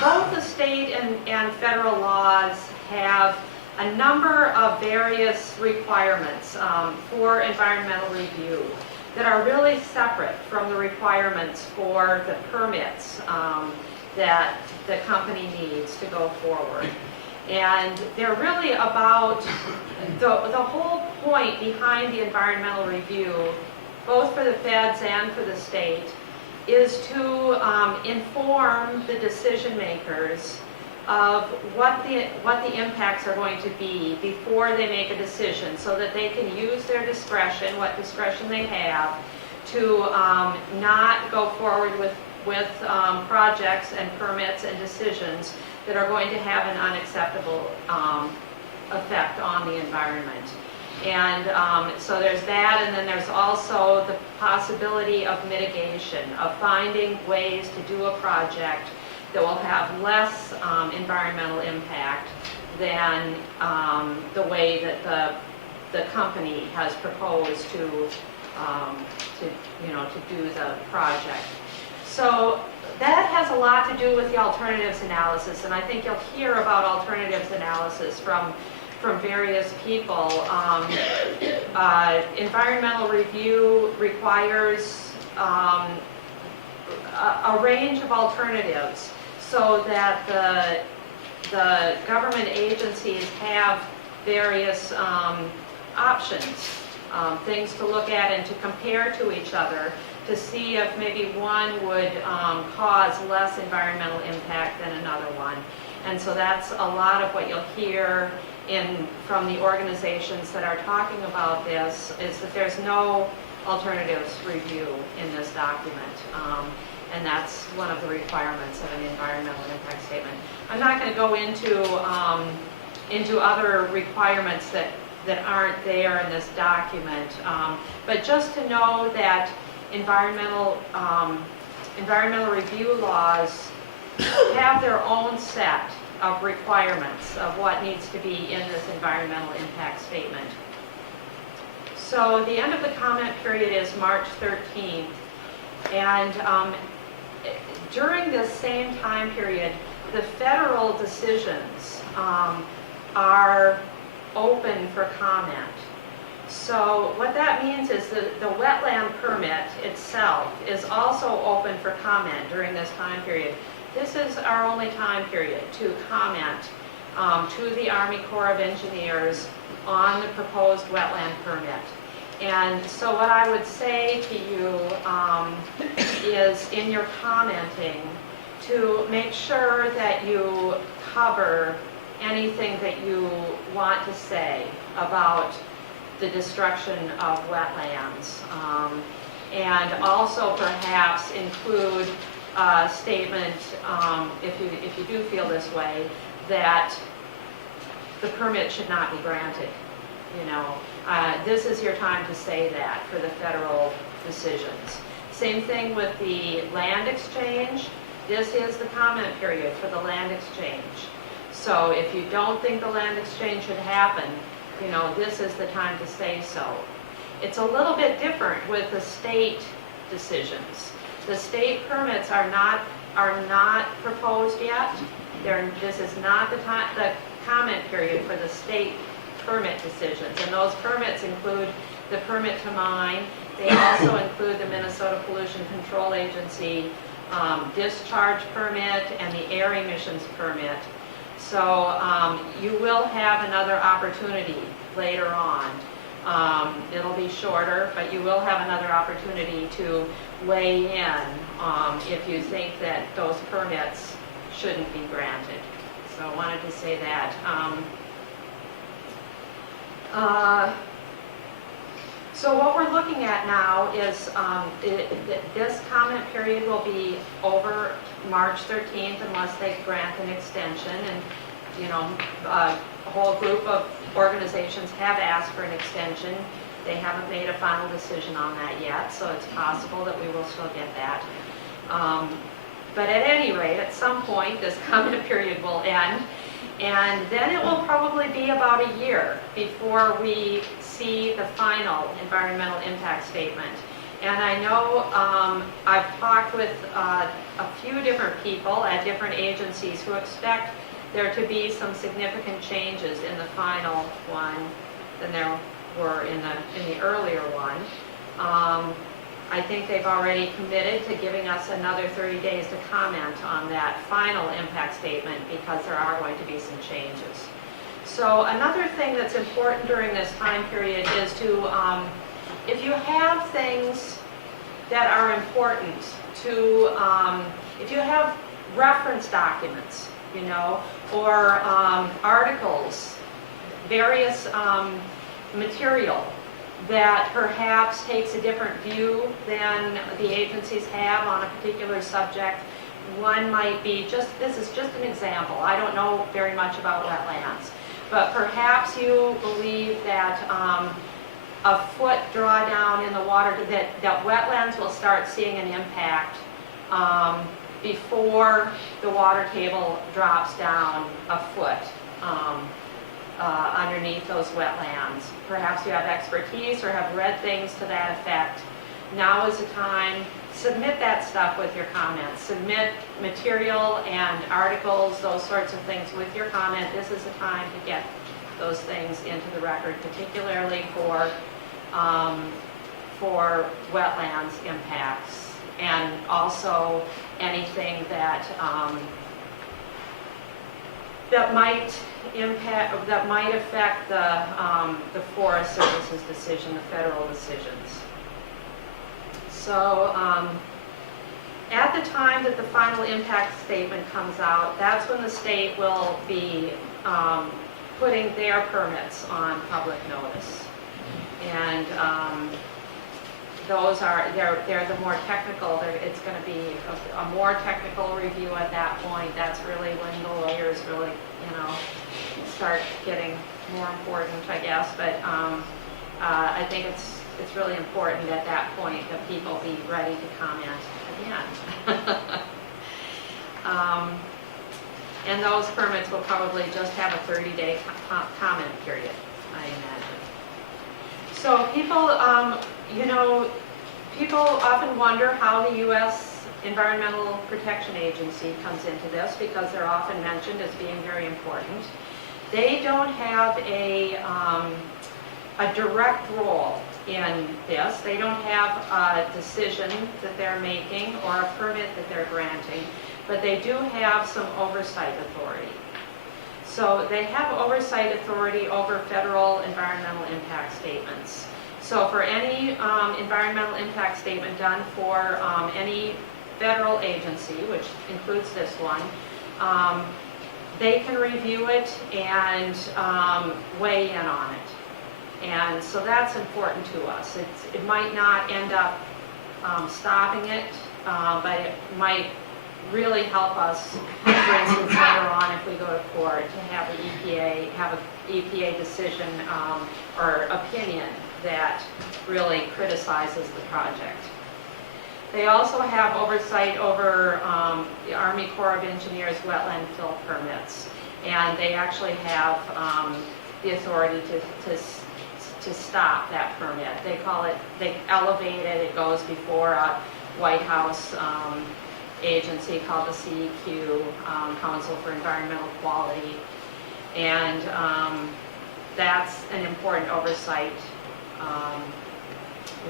both the state and federal laws have a number of various requirements for environmental review that are really separate from the requirements for the permits that the company needs to go forward. And they're really about, the whole point behind the environmental review, both for the feds and for the state, is to inform the decision makers of what the impacts are going to be before they make a decision, so that they can use their discretion, what discretion they have, to not go forward with projects and permits and decisions that are going to have an unacceptable effect on the environment. And so there's that, and then there's also the possibility of mitigation, of finding ways to do a project that will have less environmental impact than the way that the company has proposed to do the project. So that has a lot to do with the alternatives analysis, and I think you'll hear about alternatives analysis from various people. Environmental review requires a range of alternatives. so that the government agencies have various options, things to look at and to compare to each other to see if maybe one would cause less environmental impact than another one. And so that's a lot of what you'll hear from the organizations that are talking about this, is that there's no alternatives review in this document. And that's one of the requirements of an environmental impact statement. I'm not going to go into other requirements that aren't there in this document, but just to know that environmental review laws have their own set of requirements of what needs to be in this environmental impact statement. So the end of the comment period is March 13th, and during this same time period, the federal decisions are open for comment. So what that means is that the wetland permit itself is also open for comment during this time period. This is our only time period to comment to the Army Corps of Engineers on the proposed wetland permit. And so what I would say to you is, in your commenting, to make sure that you cover anything that you want to say about the destruction of wetlands. And also perhaps include a statement, if you do feel this way, that the permit should not be granted. This is your time to say that for the federal decisions. Same thing with the land exchange. This is the comment period for the land exchange. So if you don't think the land exchange should happen, this is the time to say so. It's a little bit different with the state decisions. The state permits are not proposed yet. This is not the comment period for the state permit decisions, and those permits include the permit to mine. They also include the Minnesota Pollution Control Agency discharge permit and the air emissions permit. So you will have another opportunity later on. It'll be shorter, but you will have another opportunity to weigh in if you think that those permits shouldn't be granted. So I wanted to say that. So what we're looking at now is this comment period will be over March 13th unless they grant an extension, and a whole group of organizations have asked for an extension. They haven't made a final decision on that yet, so it's possible that we will still get that. But at any rate, at some point, this comment period will end, and then it will probably be about a year before we see the final environmental impact statement. And I know I've talked with a few different people at different agencies who expect there to be some significant changes in the final one than there were in the earlier one. I think they've already committed to giving us another 30 days to comment on that final impact statement because there are going to be some changes. So another thing that's important during this time period is to, if you have things that are important to, if you have reference documents, or articles, various material that perhaps takes a different view than the agencies have on a particular subject. One might be this is just an example. I don't know very much about wetlands, but perhaps you believe that a foot drawdown in the water, that wetlands will start seeing an impact before the water table drops down a foot underneath those wetlands. Perhaps you have expertise or have read things to that effect. Now is the time. Submit that stuff with your comments. Submit material and articles, those sorts of things with your comment. This is the time to get those things into the record, particularly for wetlands impacts, and also anything that that might affect the Forest Service's decision, the federal decisions. So at the time that the final impact statement comes out, that's when the state will be putting their permits on public notice. And those are, they're the more technical, it's going to be a more technical review at that point. That's really when the lawyers really, start getting more important, I guess. But I think it's really important at that point that people be ready to comment again. And those permits will probably just have a 30-day comment period, I imagine. So people, people often wonder how the U.S. Environmental Protection Agency comes into this, because they're often mentioned as being very important. They don't have a direct role in this. They don't have a decision that they're making or a permit that they're granting, but they do have some oversight authority. So they have oversight authority over federal environmental impact statements. So for any environmental impact statement done for any federal agency, which includes this one, they can review it and weigh in on it. And so that's important to us. It might not end up stopping it, but it might really help us, for instance, later on if we go to court, to have an EPA decision or opinion that really criticizes the project. They also have oversight over the Army Corps of Engineers wetland fill permits, and they actually have the authority to stop that permit. They call it, they elevate it, it goes before a White House agency called the CEQ, Council for Environmental Quality, and that's an important oversight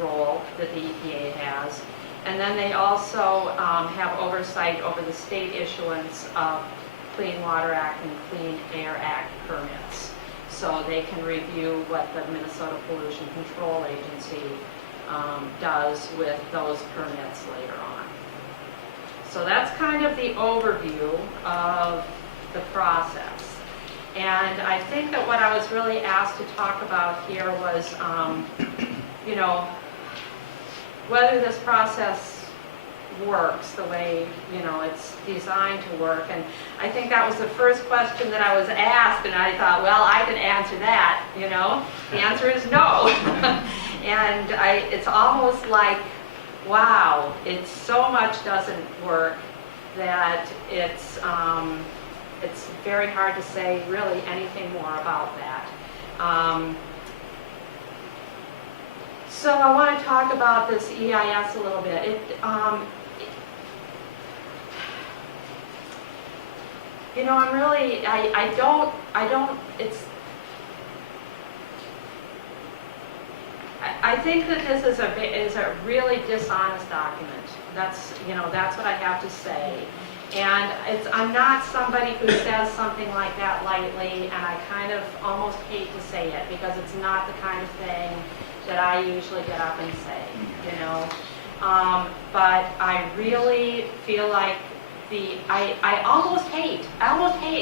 role that the EPA has. And then they also have oversight over the state issuance of Clean Water Act and Clean Air Act permits. So they can review what the Minnesota Pollution Control Agency does with those permits later on. So that's kind of the overview of the process. And I think that what I was really asked to talk about here was, whether this process works the way, it's designed to work. And I think that was the first question that I was asked, and I thought, well, I can answer that, The answer is no. And it's almost like, wow, it so much doesn't work that it's very hard to say really anything more about that. So I want to talk about this EIS a little bit. I'm really, I think that this is a really dishonest document. That's what I have to say. And I'm not somebody who says something like that lightly, and I kind of almost hate to say it, because it's not the kind of thing that I usually get up and say, but I really feel like I almost hate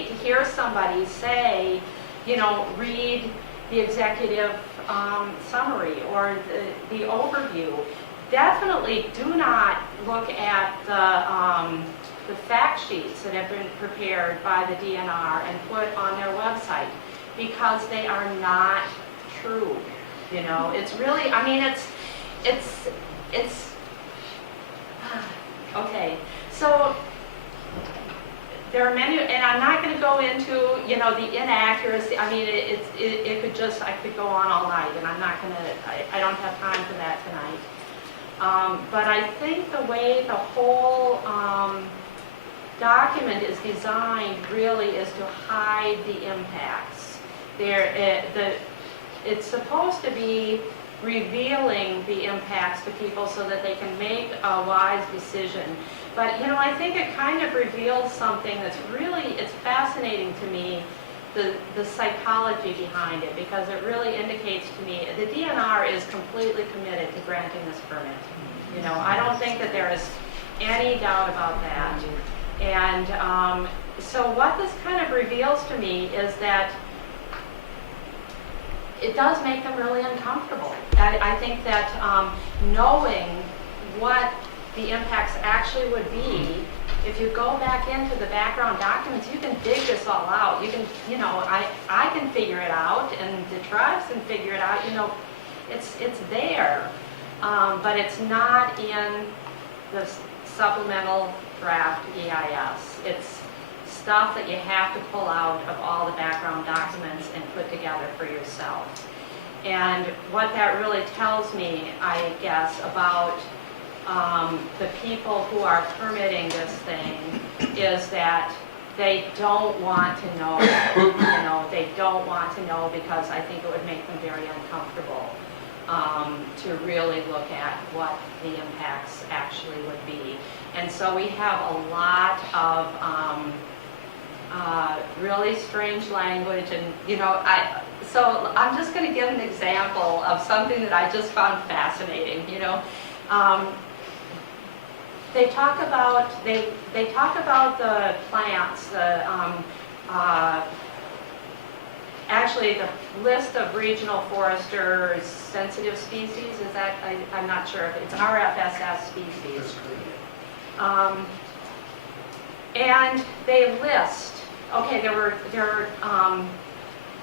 to hear somebody say, read the executive summary or the overview. Definitely do not look at the fact sheets that have been prepared by the DNR and put on their website, because they are not true. It's really, it's okay. So there are many, and I'm not going to go into, the inaccuracy. It could just, I could go on all night, and I'm not going to, I don't have time for that tonight. But I think the way the whole document is designed really is to hide the impacts. It's supposed to be revealing the impacts to people so that they can make a wise decision. But, you know, I think it kind of reveals something that's really, it's fascinating to me, the psychology behind it, because it really indicates to me the DNR is completely committed to granting this permit. You know, I don't think that there is any doubt about that. And so what this kind of reveals to me is that it does make them really uncomfortable. I think that knowing what the impacts actually would be, if you go back into the background documents, you can dig this all out. You can, you know, I can figure it out, and the tribes can figure it out. You know, it's there, but it's not in the supplemental draft EIS. It's stuff that you have to pull out of all the background documents and put together for yourself. And what that really tells me, I guess, about the people who are permitting this thing is that they don't want to know, you know, they don't want to know, because I think it would make them very uncomfortable to really look at what the impacts actually would be. And so we have a lot of really strange language, and you know, so I'm just going to give an example of something that I just found fascinating. You know, they talk about the plants, actually the list of regional foresters sensitive species. Is that I'm not sure if it's RFSS species. And they list, okay,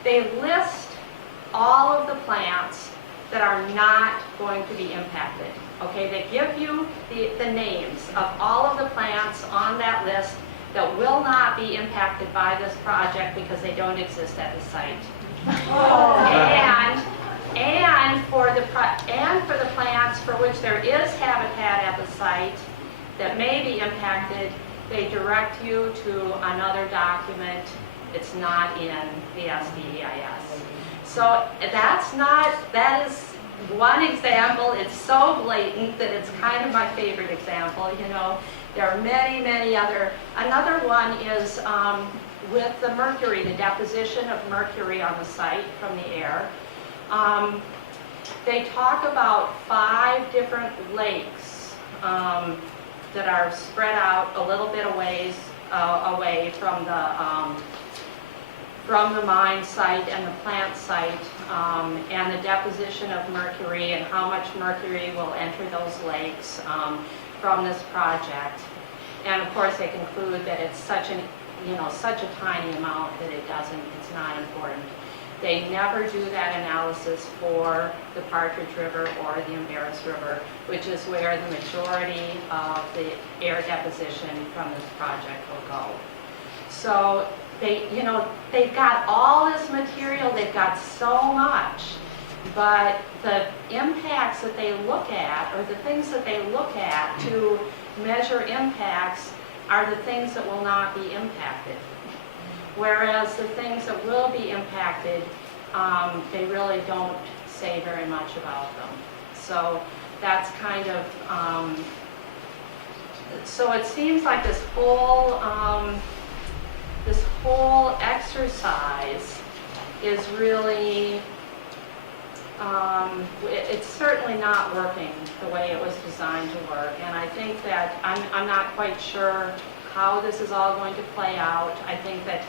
they list all of the plants that are not going to be impacted. Okay, they give you the names of all of the plants on that list that will not be impacted by this project because they don't exist at the site. And for the plants for which there is habitat at the site that may be impacted, they direct you to another document. It's not in the SDEIS. So that is one example. It's so blatant that it's kind of my favorite example. You know, there are many, many other. Another one is with the mercury, the deposition of mercury on the site from the air. They talk about 5 different lakes that are spread out a little bit away from the mine site and the plant site, and the deposition of mercury and how much mercury will enter those lakes from this project. And of course, they conclude that it's such a tiny amount that it's not important. They never do that analysis for the Partridge River or the Embarrass River, which is where the majority of the air deposition from this project will go. So they've got all this material, they've got so much, but the impacts that they look at, or the things that they look at to measure impacts, are the things that will not be impacted. Whereas the things that will be impacted, they really don't say very much about them. So that's kind of, so it seems like this whole exercise is really, it's certainly not working the way it was designed to work. And I think that I'm not quite sure how this is all going to play out. I think that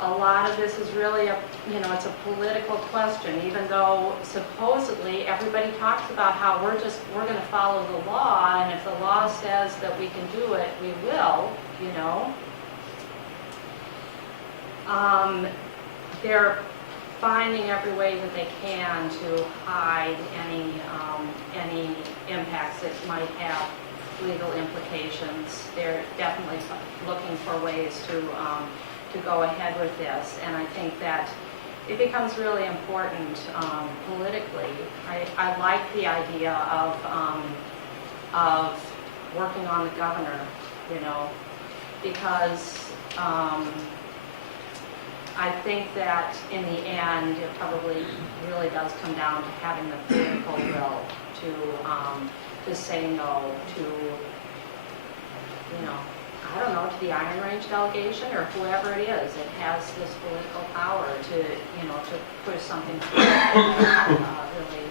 a lot of this is really it's a political question, even though supposedly everybody talks about how we're going to follow the law, and if the law says that we can do it, we will, you know. They're finding every way that they can to hide any impacts that might have legal implications. They're definitely looking for ways to go ahead with this, and I think that it becomes really important politically. I like the idea of working on the governor, you know, because I think that in the end, it probably really does come down to having the political will to say no to, I don't know, to the Iron Range delegation or whoever it is that has this political power to push something through that really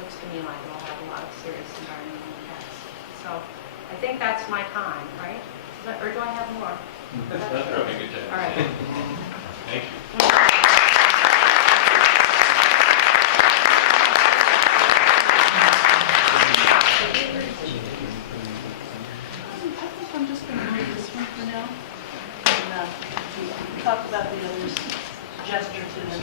looks to me like it'll have a lot of serious environmental impacts. So I think that's my time, right? Or do I have more? That's probably a good time. All right. Thank you. I'm just going to move this one for now and talk about the others, gesture to them.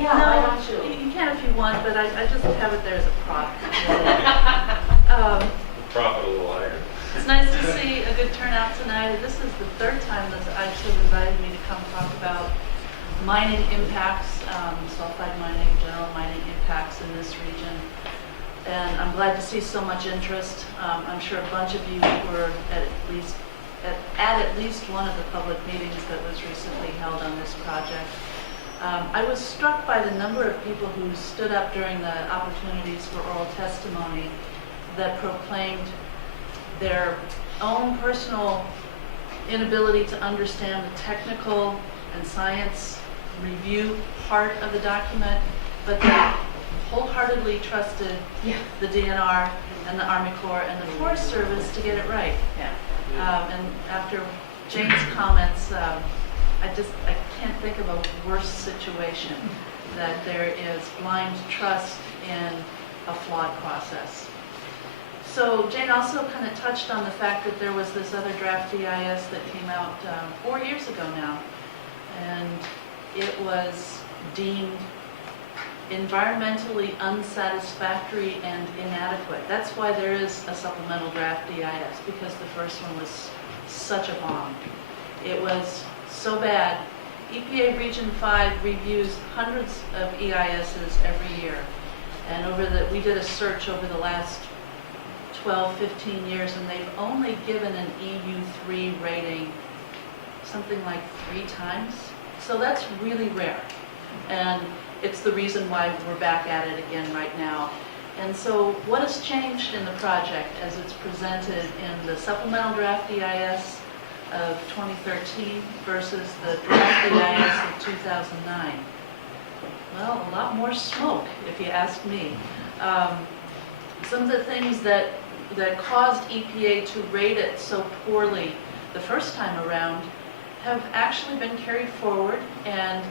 Yeah, why don't you? You can if you want, but I just have it there as a prop. Profit a little higher. It's nice to see a good turnout tonight. This is the third time that ISO invited me to come talk about mining impacts, sulfide mining, general mining impacts in this region. And I'm glad to see so much interest. I'm sure a bunch of you were at least one of the public meetings that was recently held on this project. I was struck by the number of people who stood up during the opportunities for oral testimony that proclaimed their own personal inability to understand the technical and science review part of the document, but they wholeheartedly trusted the DNR and the Army Corps and the Forest Service to get it right. And after Jane's comments, I can't think of a worse situation, that there is blind trust in a flawed process. So Jane also kind of touched on the fact that there was this other draft EIS that came out 4 years ago now, and it was deemed environmentally unsatisfactory and inadequate. That's why there is a supplemental draft EIS, because the first one was such a bomb. It was so bad. EPA Region 5 reviews hundreds of EISs every year, and we did a search over the last 12, 15 years, and they've only given an EU3 rating something like 3 times. So that's really rare. And it's the reason why we're back at it again right now. And so what has changed in the project as it's presented in the supplemental draft EIS of 2013 versus the draft EIS of 2009? Well, a lot more smoke, if you ask me. Some of the things that caused EPA to rate it so poorly the first time around have actually been carried forward, and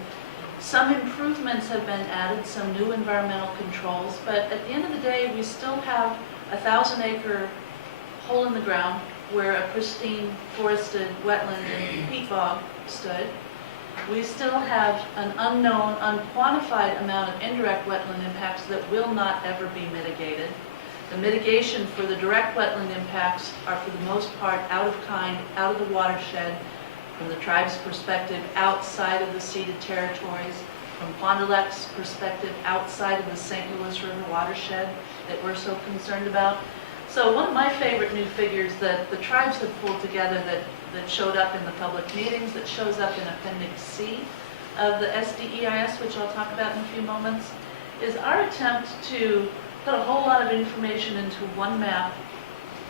some improvements have been added, some new environmental controls, but at the end of the day, we still have a 1,000-acre hole in the ground where a pristine forested wetland and peat bog stood. We still have an unknown, unquantified amount of indirect wetland impacts that will not ever be mitigated. The mitigation for the direct wetland impacts are for the most part out of kind, out of the watershed, from the tribe's perspective, outside of the ceded territories, from Fond du Lac's perspective, outside of the St. Louis River watershed that we're so concerned about. So one of my favorite new figures that the tribes have pulled together that showed up in the public meetings, that shows up in Appendix C of the SDEIS, which I'll talk about in a few moments, is our attempt to put a whole lot of information into one map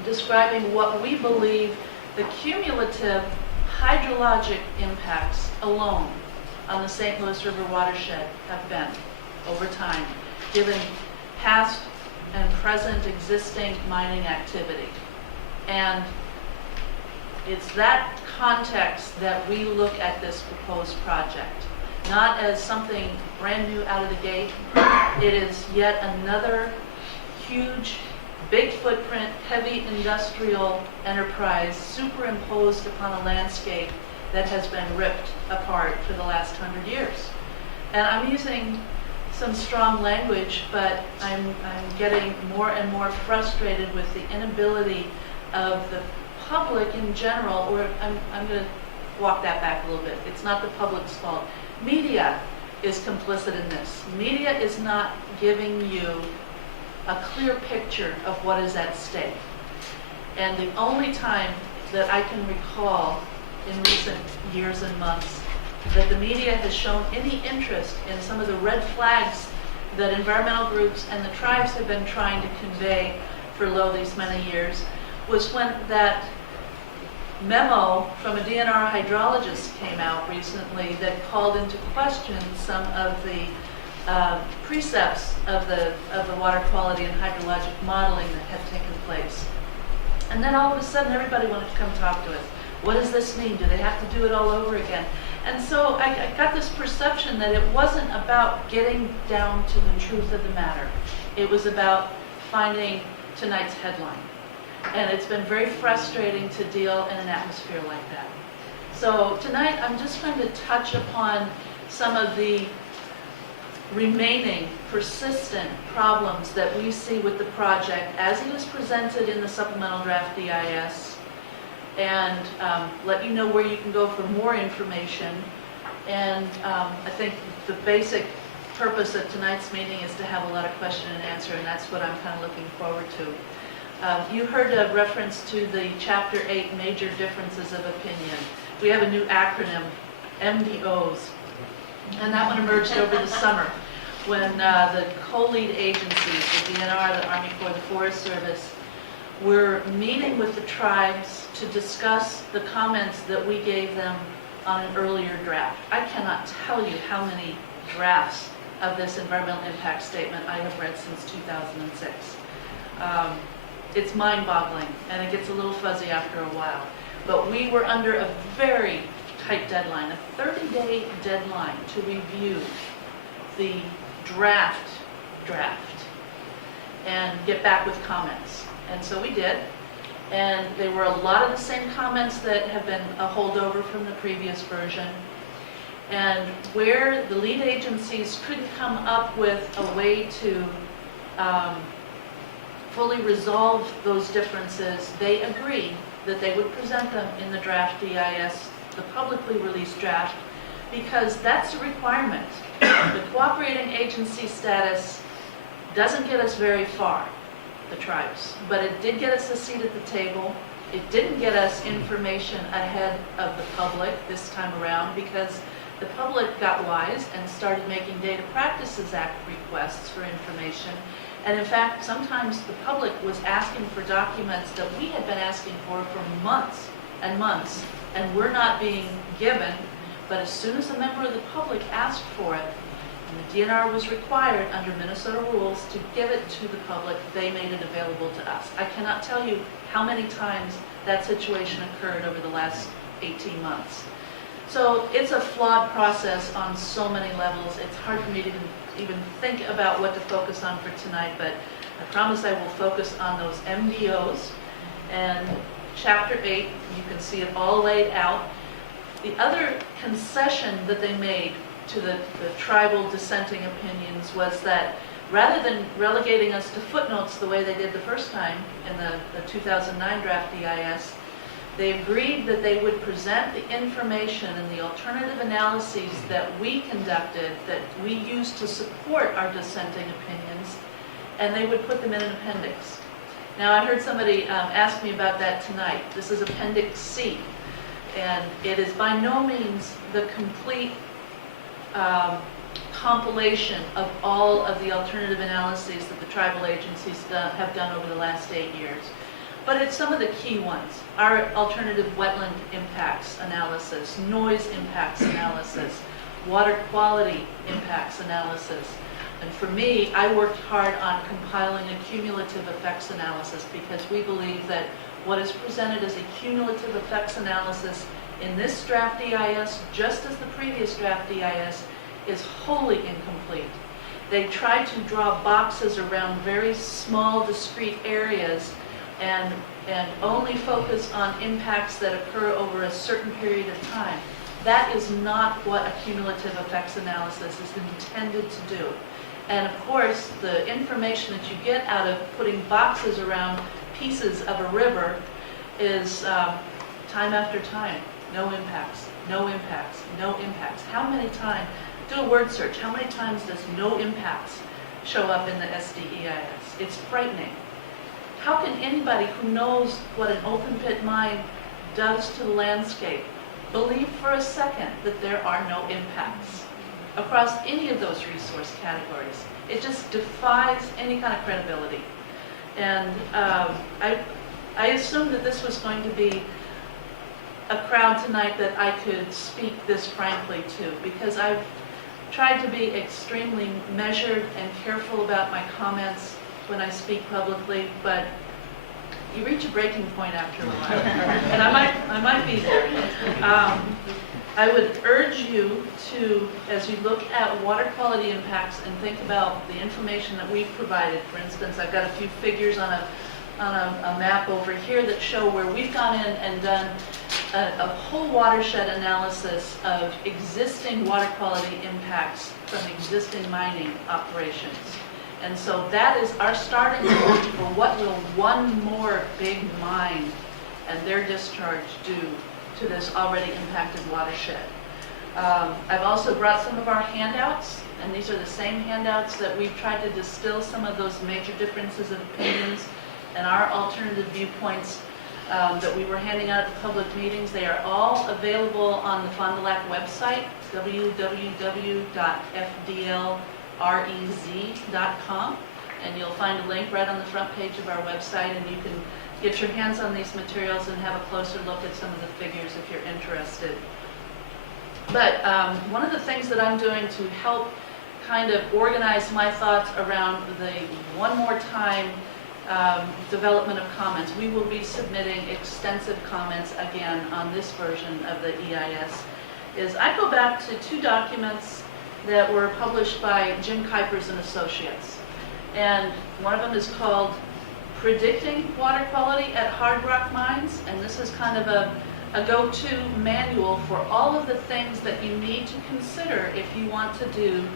describing what we believe the cumulative hydrologic impacts alone on the St. Louis River watershed have been over time, given past and present existing mining activity. And it's that context that we look at this proposed project, not as something brand new out of the gate. It is yet another huge, big footprint, heavy industrial enterprise superimposed upon a landscape that has been ripped apart for the last 100 years. And I'm using some strong language, but I'm getting more and more frustrated with the inability of the public in general, or I'm going to walk that back a little bit. It's not the public's fault. Media is complicit in this. Media is not giving you a clear picture of what is at stake. And the only time that I can recall in recent years and months that the media has shown any interest in some of the red flags that environmental groups and the tribes have been trying to convey for these many years was when that memo from a DNR hydrologist came out recently that called into question some of the precepts of the water quality and hydrologic modeling that had taken place. And then all of a sudden everybody wanted to come talk to us. What does this mean? Do they have to do it all over again? And so I got this perception that it wasn't about getting down to the truth of the matter. It was about finding tonight's headline. And it's been very frustrating to deal in an atmosphere like that. So tonight I'm just going to touch upon some of the remaining persistent problems that we see with the project as it is presented in the supplemental draft DIS, and let you know where you can go for more information. And I think the basic purpose of tonight's meeting is to have a lot of question and answer, and that's what I'm kind of looking forward to. You heard a reference to the Chapter 8 major differences of opinion. We have a new acronym, MDOs, and that one emerged over the summer when the co-lead agencies, the DNR, the Army Corps, the Forest Service, were meeting with the tribes to discuss the comments that we gave them on an earlier draft. I cannot tell you how many drafts of this environmental impact statement I have read since 2006. It's mind-boggling, and it gets a little fuzzy after a while. But we were under a very tight deadline, a 30-day deadline to review the draft and get back with comments. And so we did. And they were a lot of the same comments that have been a holdover from the previous version. And where the lead agencies couldn't come up with a way to fully resolve those differences, they agreed that they would present them in the draft DIS, the publicly released draft, because that's a requirement. The cooperating agency status doesn't get us very far, the tribes, but it did get us a seat at the table. It didn't get us information ahead of the public this time around, because the public got wise and started making Data Practices Act requests for information. And in fact, sometimes the public was asking for documents that we had been asking for months and months, and were not being given. But as soon as a member of the public asked for it, and the DNR was required under Minnesota rules to give it to the public, they made it available to us. I cannot tell you how many times that situation occurred over the last 18 months. So it's a flawed process on so many levels. It's hard for me to even think about what to focus on for tonight, but I promise I will focus on those MDOs and Chapter 8. You can see it all laid out. The other concession that they made to the tribal dissenting opinions was that rather than relegating us to footnotes the way they did the first time in the 2009 draft DIS, they agreed that they would present the information and the alternative analyses that we conducted, that we used to support our dissenting opinions, and they would put them in an appendix. Now, I heard somebody ask me about that tonight. This is Appendix C, and it is by no means the complete compilation of all of the alternative analyses that the tribal agencies have done over the last 8 years. But it's some of the key ones. Our alternative wetland impacts analysis, noise impacts analysis, water quality impacts analysis. And for me, I worked hard on compiling a cumulative effects analysis, because we believe that what is presented as a cumulative effects analysis in this draft DIS, just as the previous draft DIS, is wholly incomplete. They try to draw boxes around very small, discrete areas and only focus on impacts that occur over a certain period of time. That is not what a cumulative effects analysis is intended to do. And of course, the information that you get out of putting boxes around pieces of a river is time after time, no impacts, no impacts, no impacts. How many times, do a word search, how many times does no impacts show up in the SDEIS. It's frightening. How can anybody who knows what an open pit mine does to the landscape believe for a second that there are no impacts across any of those resource categories? It just defies any kind of credibility. And I assumed that this was going to be a crowd tonight that I could speak this frankly to, because I've tried to be extremely measured and careful about my comments when I speak publicly, but you reach a breaking point after a while, and I might be there. I would urge you to, as you look at water quality impacts and think about the information that we've provided. For instance, I've got a few figures on a map over here that show where we've gone in and done a whole watershed analysis of existing water quality impacts from existing mining operations. And so that is our starting point for what will one more big mine and their discharge do to this already impacted watershed. I've also brought some of our handouts, and these are the same handouts that we've tried to distill some of those major differences of opinions and our alternative viewpoints that we were handing out at the public meetings. They are all available on the Fond du Lac website, www.fdlrez.com, and you'll find a link right on the front page of our website, and you can get your hands on these materials and have a closer look at some of the figures if you're interested. But one of the things that I'm doing to help kind of organize my thoughts around the one more time development of comments, we will be submitting extensive comments again on this version of the EIS, is I go back to two documents that were published by Jim Kuipers and Associates. And one of them is called Predicting Water Quality at Hard Rock Mines, and this is kind of a go-to manual for all of the things that you need to consider if you want to do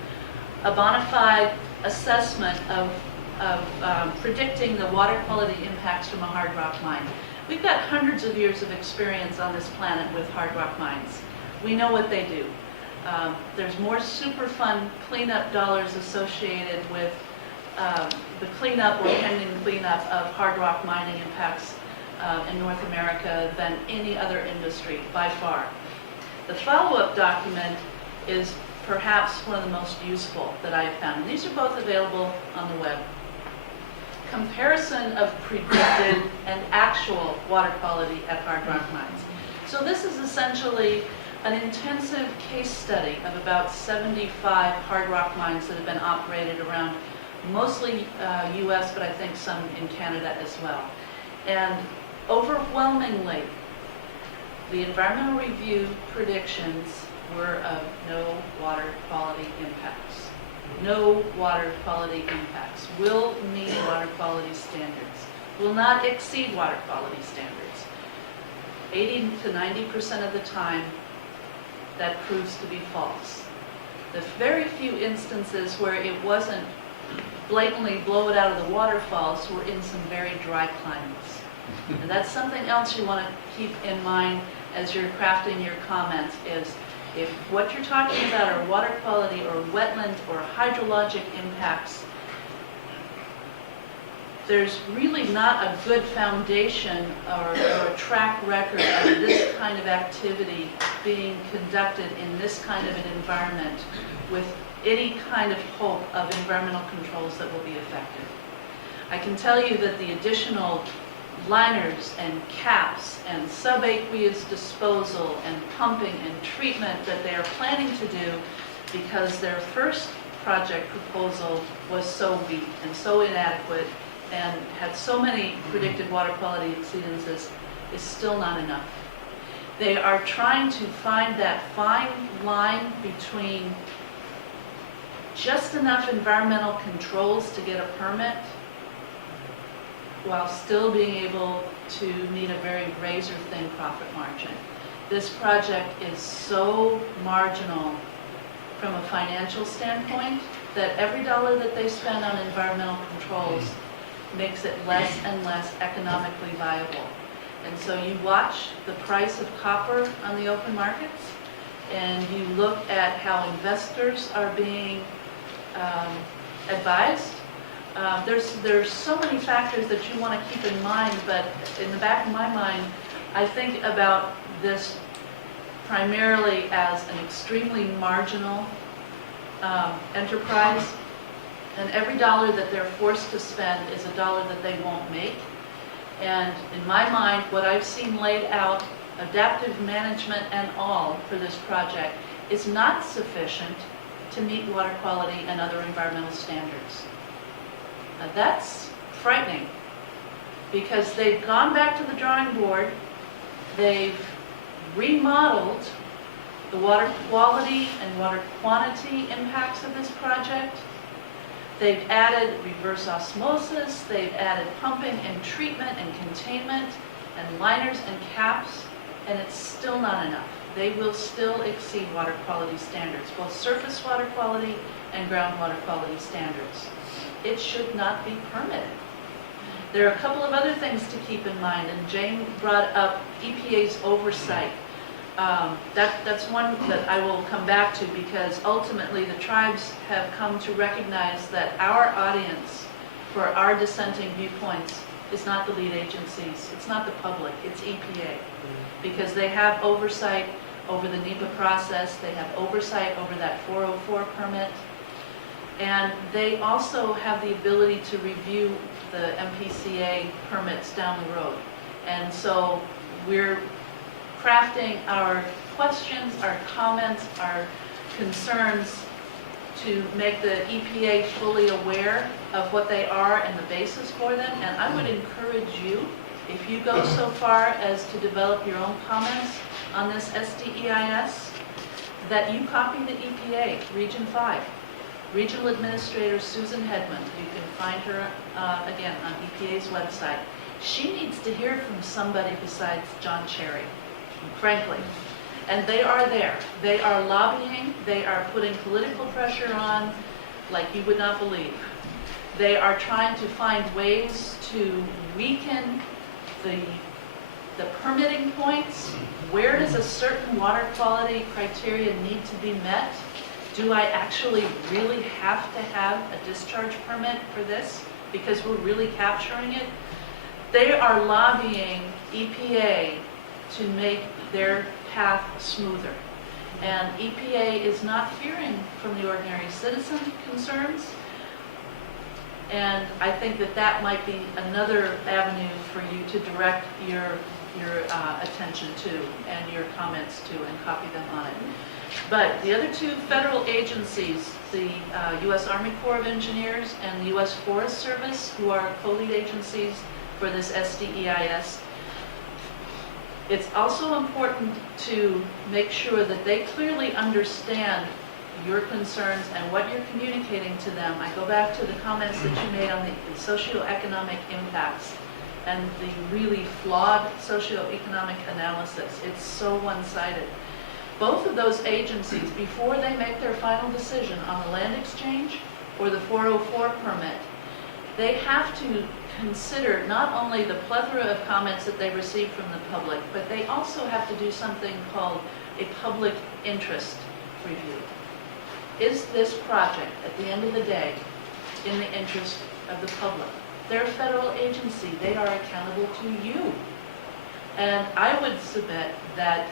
a bona fide assessment of predicting the water quality impacts from a hard rock mine. We've got hundreds of years of experience on this planet with hard rock mines. We know what they do. There's more Superfund cleanup dollars associated with the cleanup or pending cleanup of hard rock mining impacts in North America than any other industry, by far. The follow-up document is perhaps one of the most useful that I have found. And these are both available on the web. Comparison of predicted and actual water quality at hard rock mines. So this is essentially an intensive case study of about 75 hard rock mines that have been operated around mostly US, but I think some in Canada as well. And overwhelmingly, the environmental review predictions were of no water quality impacts. No water quality impacts. Will meet water quality standards. Will not exceed water quality standards. 80 to 90% of the time, that proves to be false. The very few instances where it wasn't blatantly blow it out of the waterfalls were in some very dry climates. And that's something else you want to keep in mind as you're crafting your comments is if what you're talking about are water quality or wetland or hydrologic impacts, there's really not a good foundation or a track record of this kind of activity being conducted in this kind of an environment with any kind of hope of environmental controls that will be effective. I can tell you that the additional liners and caps and subaqueous disposal and pumping and treatment that they are planning to do because their first project proposal was so weak and so inadequate and had so many predicted water quality exceedances is still not enough. They are trying to find that fine line between just enough environmental controls to get a permit while still being able to meet a very razor-thin profit margin. This project is so marginal from a financial standpoint that every dollar that they spend on environmental controls makes it less and less economically viable. And so you watch the price of copper on the open markets, and you look at how investors are being advised. There's so many factors that you want to keep in mind, but in the back of my mind, I think about this primarily as an extremely marginal enterprise, and every dollar that they're forced to spend is a dollar that they won't make. And in my mind, what I've seen laid out, adaptive management and all for this project, is not sufficient to meet water quality and other environmental standards. Now that's frightening, because they've gone back to the drawing board, they've remodeled the water quality and water quantity impacts of this project. They've added reverse osmosis, they've added pumping and treatment and containment and liners and caps, and it's still not enough. They will still exceed water quality standards, both surface water quality and groundwater quality standards. It should not be permitted. There are a couple of other things to keep in mind, and Jane brought up EPA's oversight. That's one that I will come back to, because ultimately the tribes have come to recognize that our audience for our dissenting viewpoints is not the lead agencies, it's not the public, it's EPA. Because they have oversight over the NEPA process, they have oversight over that 404 permit, and they also have the ability to review the MPCA permits down the road. And so we're crafting our questions, our comments, our concerns to make the EPA fully aware of what they are and the basis for them. And I would encourage you, if you go so far as to develop your own comments on this SDEIS, that you copy the EPA, Region 5. Regional Administrator Susan Hedman, you can find her again on EPA's website. She needs to hear from somebody besides John Cherry, frankly. And they are there. They are lobbying. They are putting political pressure on like you would not believe. They are trying to find ways to weaken the permitting points. Where does a certain water quality criteria need to be met? Do I actually really have to have a discharge permit for this because we're really capturing it? They are lobbying EPA to make their path smoother. And EPA is not hearing from the ordinary citizen concerns. And I think that that might be another avenue for you to direct your attention to and your comments to, and copy them on it. But the other two federal agencies, the U.S. Army Corps of Engineers and the U.S. Forest Service, who are co-lead agencies for this SDEIS, it's also important to make sure that they clearly understand your concerns and what you're communicating to them. I go back to the comments that you made on the socioeconomic impacts and the really flawed socioeconomic analysis. It's so one-sided. Both of those agencies, before they make their final decision on the land exchange or the 404 permit, they have to consider not only the plethora of comments that they receive from the public, but they also have to do something called a public interest review. Is this project, at the end of the day, in the interest of the public? They're a federal agency. They are accountable to you. And I would submit that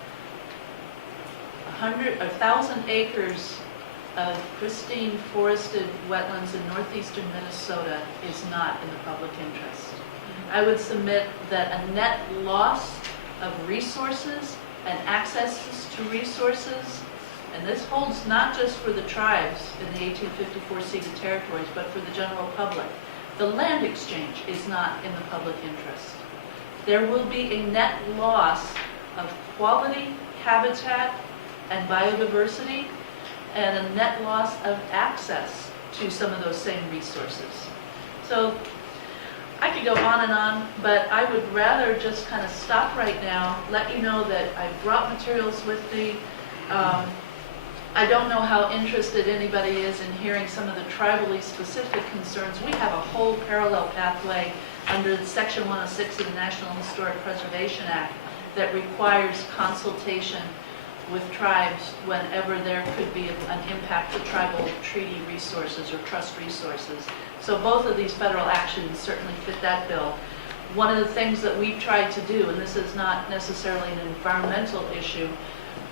1,000 acres of pristine forested wetlands in northeastern Minnesota is not in the public interest. I would submit that a net loss of resources and accesses to resources, and this holds not just for the tribes in the 1854 ceded territories, but for the general public. The land exchange is not in the public interest. There will be a net loss of quality, habitat, and biodiversity, and a net loss of access to some of those same resources. So I could go on and on, but I would rather just kind of stop right now, let you know that I brought materials with me. I don't know how interested anybody is in hearing some of the tribally specific concerns. We have a whole parallel pathway under Section 106 of the National Historic Preservation Act that requires consultation with tribes whenever there could be an impact to tribal treaty resources or trust resources. So both of these federal actions certainly fit that bill. One of the things that we've tried to do, and this is not necessarily an environmental issue,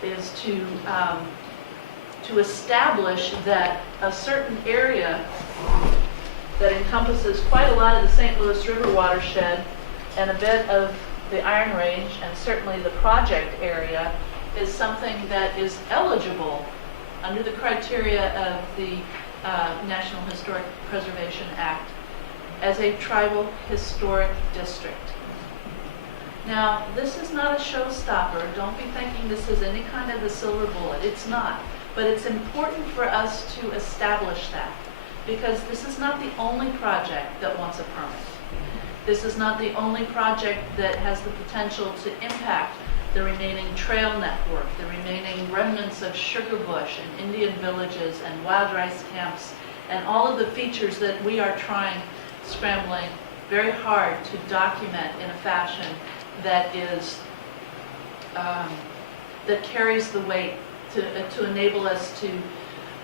is to establish that a certain area that encompasses quite a lot of the St. Louis River watershed and a bit of the Iron Range and certainly the project area is something that is eligible under the criteria of the National Historic Preservation Act as a tribal historic district. Now, this is not a showstopper. Don't be thinking this is any kind of a silver bullet. It's not. But it's important for us to establish that, because this is not the only project that wants a permit. This is not the only project that has the potential to impact the remaining trail network, the remaining remnants of sugar bush and Indian villages and wild rice camps, and all of the features that we are scrambling very hard to document in a fashion that is, that carries the weight to enable us to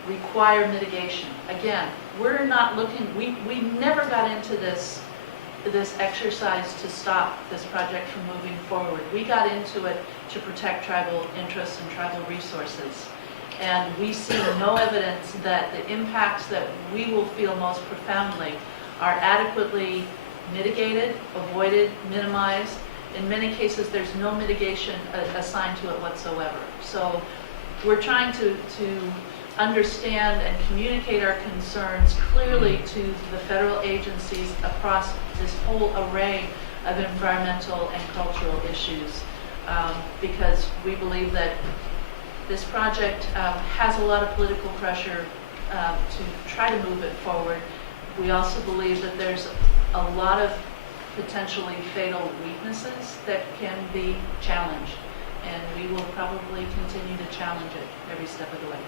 require mitigation. Again, we're not looking, we never got into this exercise to stop this project from moving forward. We got into it to protect tribal interests and tribal resources. And we see no evidence that the impacts that we will feel most profoundly are adequately mitigated, avoided, minimized. In many cases, there's no mitigation assigned to it whatsoever. So we're trying to understand and communicate our concerns clearly to the federal agencies across this whole array of environmental and cultural issues, because we believe that this project has a lot of political pressure to try to move it forward. We also believe that there's a lot of potentially fatal weaknesses that can be challenged, and we will probably continue to challenge it every step of the way.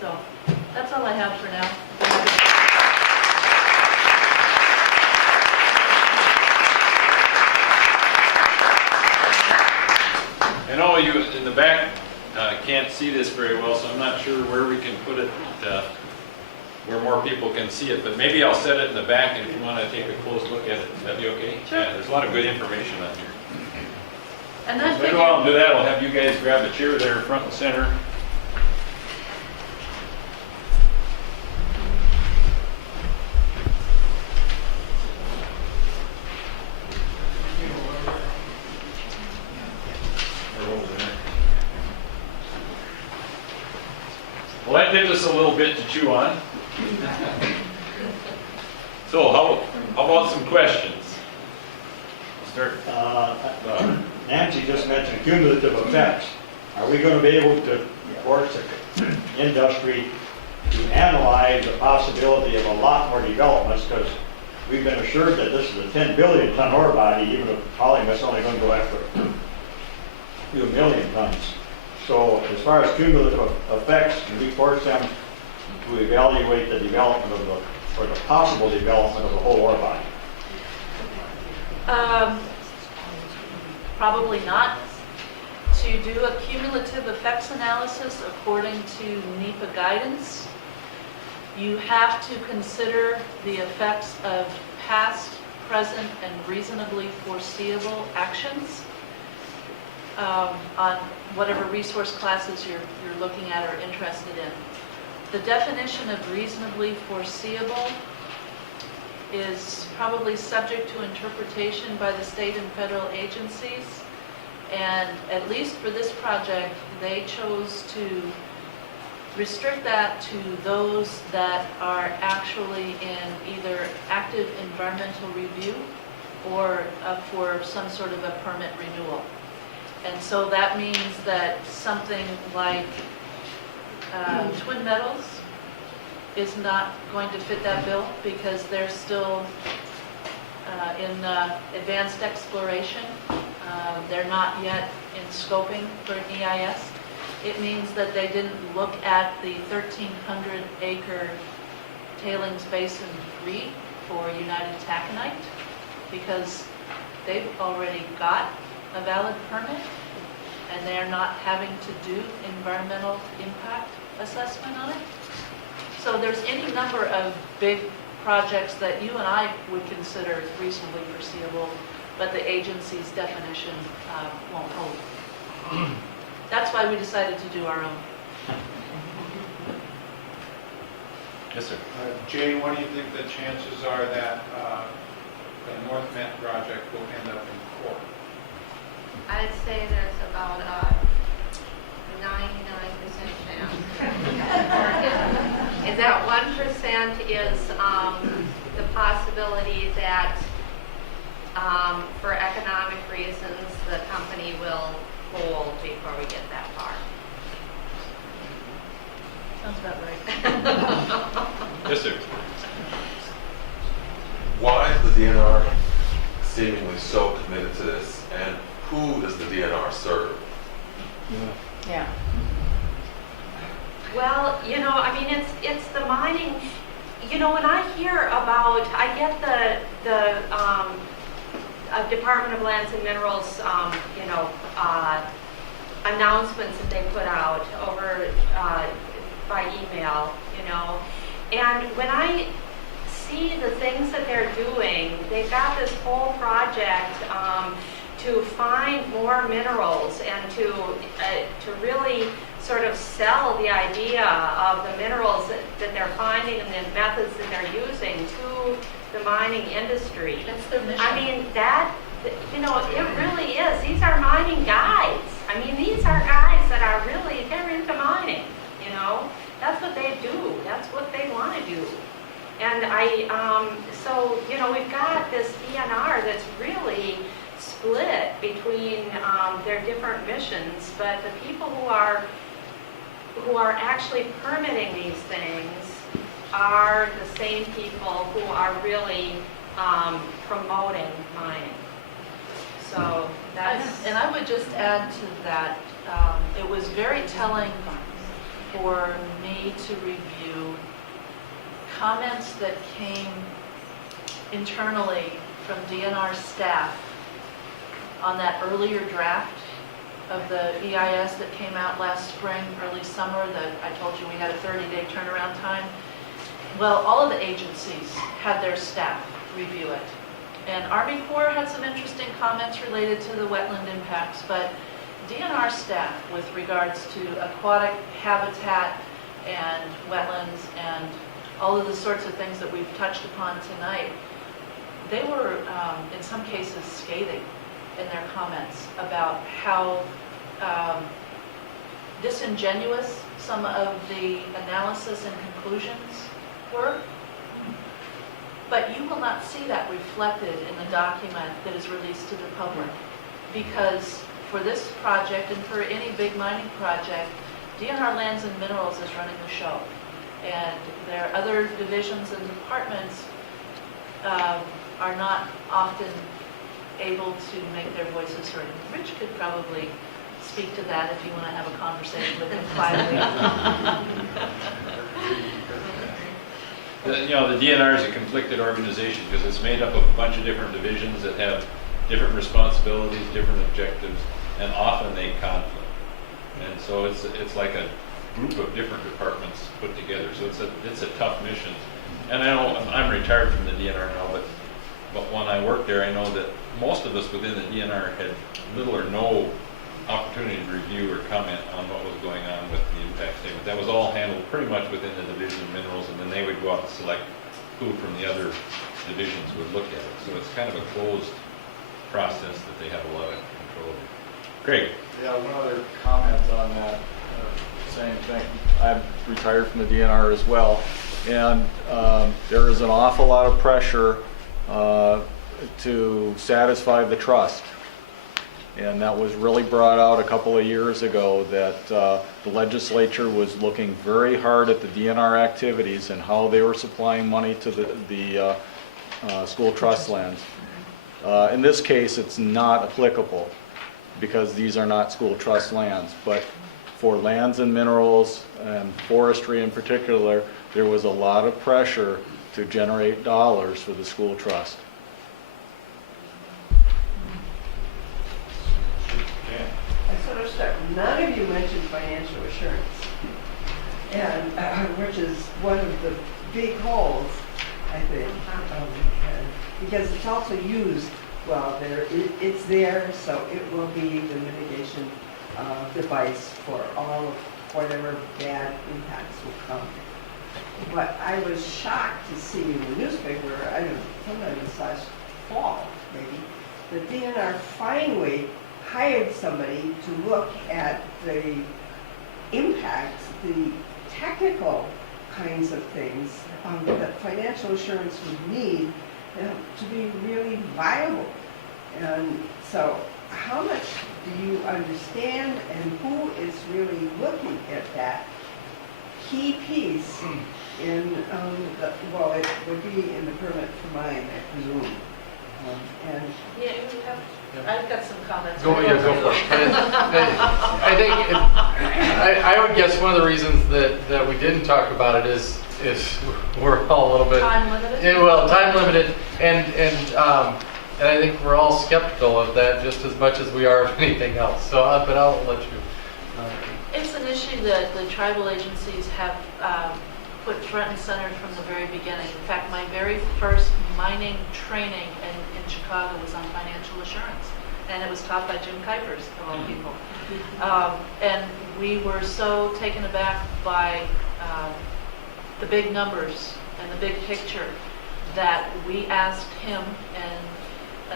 So that's all I have for now. I know you in the back can't see this very well, so I'm not sure where we can put it where more people can see it, but maybe I'll set it in the back, and if you want to take a close look at it, that'd be okay? Sure. Yeah, there's a lot of good information on here. And that Maybe while I'll do that, I'll have you guys grab a chair there front and center. Well, that gives us a little bit to chew on. So how about some questions? Start. Nancy just mentioned cumulative effects. Are we going to be able to force the industry to analyze the possibility of a lot more developments? Because we've been assured that this is a 10 billion ton ore body, even if Polymet's only going to go after a few million tons. So as far as cumulative effects, can we force them to evaluate the development of or the possible development of the whole ore body? Probably not. To do a cumulative effects analysis according to NEPA guidance, you have to consider the effects of past, present, and reasonably foreseeable actions on whatever resource classes you're looking at or interested in. The definition of reasonably foreseeable is probably subject to interpretation by the state and federal agencies. And at least for this project, they chose to restrict that to those that are actually in either active environmental review or for some sort of a permit renewal. And so that means that something like Twin Metals is not going to fit that bill because they're still in advanced exploration. They're not yet in scoping for an EIS. It means that they didn't look at the 1,300 acre tailings basin 3 for United Taconite because they've already got a valid permit. and they're not having to do environmental impact assessment on it. So there's any number of big projects that you and I would consider reasonably foreseeable, but the agency's definition won't hold. That's why we decided to do our own. Yes, sir. Jay, what do you think the chances are that the North Met project will end up in court? I'd say there's about a 99% chance. And that 1% is the possibility that for economic reasons, the company will hold before we get that far. Sounds about right. Yes, sir. Why is the DNR seemingly so committed to this, and who does the DNR serve? Yeah. Well, I mean, it's the mining, when I hear about, I get the Department of Lands and Minerals, announcements that they put out over by email, and when I see the things that they're doing, they've got this whole project to find more minerals and to really sort of sell the idea of the minerals that they're finding and the methods that they're using to the mining industry. That's their mission. I mean, it really is. These are mining guys. I mean, these are guys that are really, they're into mining, That's what they do. That's what they want to do. And we've got this DNR that's really split between their different missions, but the people who are actually permitting these things are the same people who are really promoting mining. So that's... And I would just add to that, it was very telling for me to review comments that came internally from DNR staff on that earlier draft of the EIS that came out last spring, early summer, that I told you we had a 30-day turnaround time. Well, all of the agencies had their staff review it. And Army Corps had some interesting comments related to the wetland impacts, but DNR staff, with regards to aquatic habitat and wetlands and all of the sorts of things that we've touched upon tonight, they were, in some cases, scathing in their comments about how disingenuous some of the analysis and conclusions were. But you will not see that reflected in the document that is released to the public, because for this project and for any big mining project, DNR Lands and Minerals is running the show. And their other divisions and departments are not often able to make their voices heard. Rich could probably speak to that if you want to have a conversation with him quietly. The DNR is a conflicted organization because it's made up of a bunch of different divisions that have different responsibilities, different objectives, and often they conflict. And so it's like a group of different departments put together. So it's a tough mission. And I know I'm retired from the DNR now, but when I worked there, I know that most of us within the DNR had little or no opportunity to review or comment on what was going on with the impact statement. That was all handled pretty much within the Division of Minerals, and then they would go out and select who from the other divisions would look at it. So it's kind of a closed process that they have a lot of control over. Craig? Yeah, one other comment on that same thing. I'm retired from the DNR as well, and there is an awful lot of pressure to satisfy the trust. And that was really brought out a couple of years ago, that the legislature was looking very hard at the DNR activities and how they were supplying money to the school trust lands. In this case, it's not applicable because these are not school trust lands. But for lands and minerals and forestry in particular, there was a lot of pressure to generate dollars for the school trust. I sort of start none of you mentioned financial assurance, and which is one of the big holes, I think, and because it's also used, well, it's there, so it will be the mitigation device for all of whatever bad impacts will come. But I was shocked to see in the newspaper, I don't know, sometime this last fall, maybe, the DNR finally hired somebody to look at the impacts, the technical kinds of things that financial assurance would need to be really viable. And so how much do you understand, and who is really looking at that key piece in, well, it would be in the permit for mine, I presume. And Yeah, I've got some comments. Go for it. I think, I would guess one of the reasons that we didn't talk about it is we're all a little bit. Time limited? Yeah, well, time limited, and I think we're all skeptical of that just as much as we are of anything else. So, but I'll let you. It's an issue that the tribal agencies have put front and center from the very beginning. In fact, my very first mining training in Chicago was on financial assurance, and it was taught by Jim Kuipers, of all people. And we were so taken aback by the big numbers and the big picture that we asked him and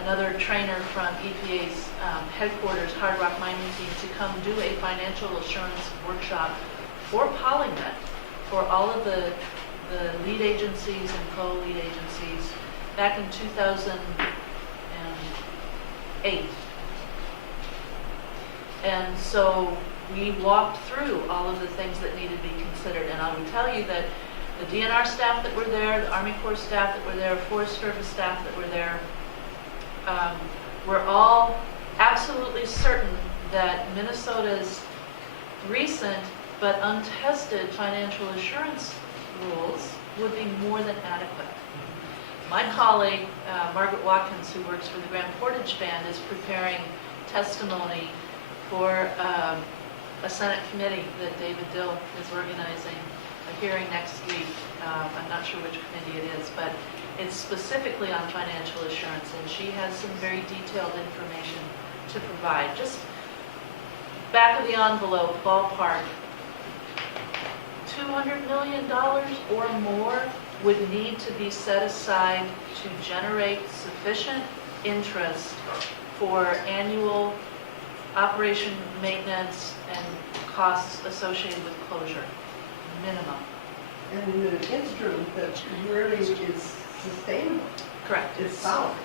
another trainer from EPA's headquarters, Hard Rock Mining Team, to come do a financial assurance workshop for Polymet, for all of the lead agencies and co-lead agencies back in 2008. And so we walked through all of the things that needed to be considered. And I will tell you that the DNR staff that were there, the Army Corps staff that were there, Forest Service staff that were there, were all absolutely certain that Minnesota's recent but untested financial assurance rules would be more than adequate. My colleague, Margaret Watkins, who works for the Grand Portage Band, is preparing testimony for a Senate committee that David Dill is organizing a hearing next week. I'm not sure which committee it is, but it's specifically on financial assurance, and she has some very detailed information to provide. Just back of the envelope, ballpark, $200 million or more would need to be set aside to generate sufficient interest for annual operation, maintenance, and costs associated with closure, minimum. and an instrument that really is sustainable. Correct. It's solid.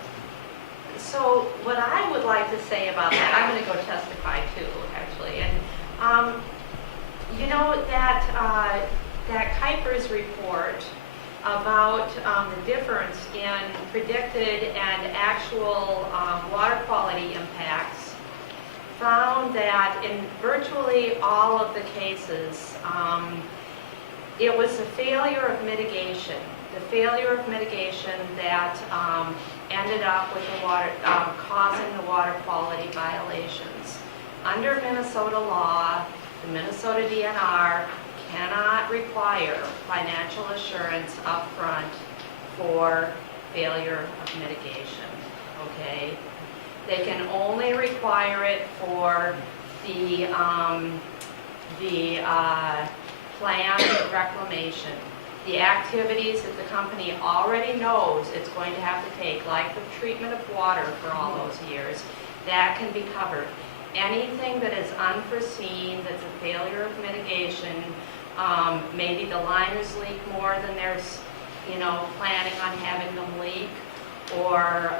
So what I would like to say about that, I'm going to go testify too, actually. And you know that Kuipers report about the difference in predicted and actual water quality impacts found that in virtually all of the cases, it was a failure of mitigation. The failure of mitigation that ended up with the water, causing the water quality violations. Under Minnesota law, the Minnesota DNR cannot require financial assurance up front for failure of mitigation, okay? They can only require it for the planned reclamation. The activities that the company already knows it's going to have to take, like the treatment of water for all those years, that can be covered. Anything that is unforeseen, that's a failure of mitigation, maybe the liners leak more than there's, planning on having them leak, or,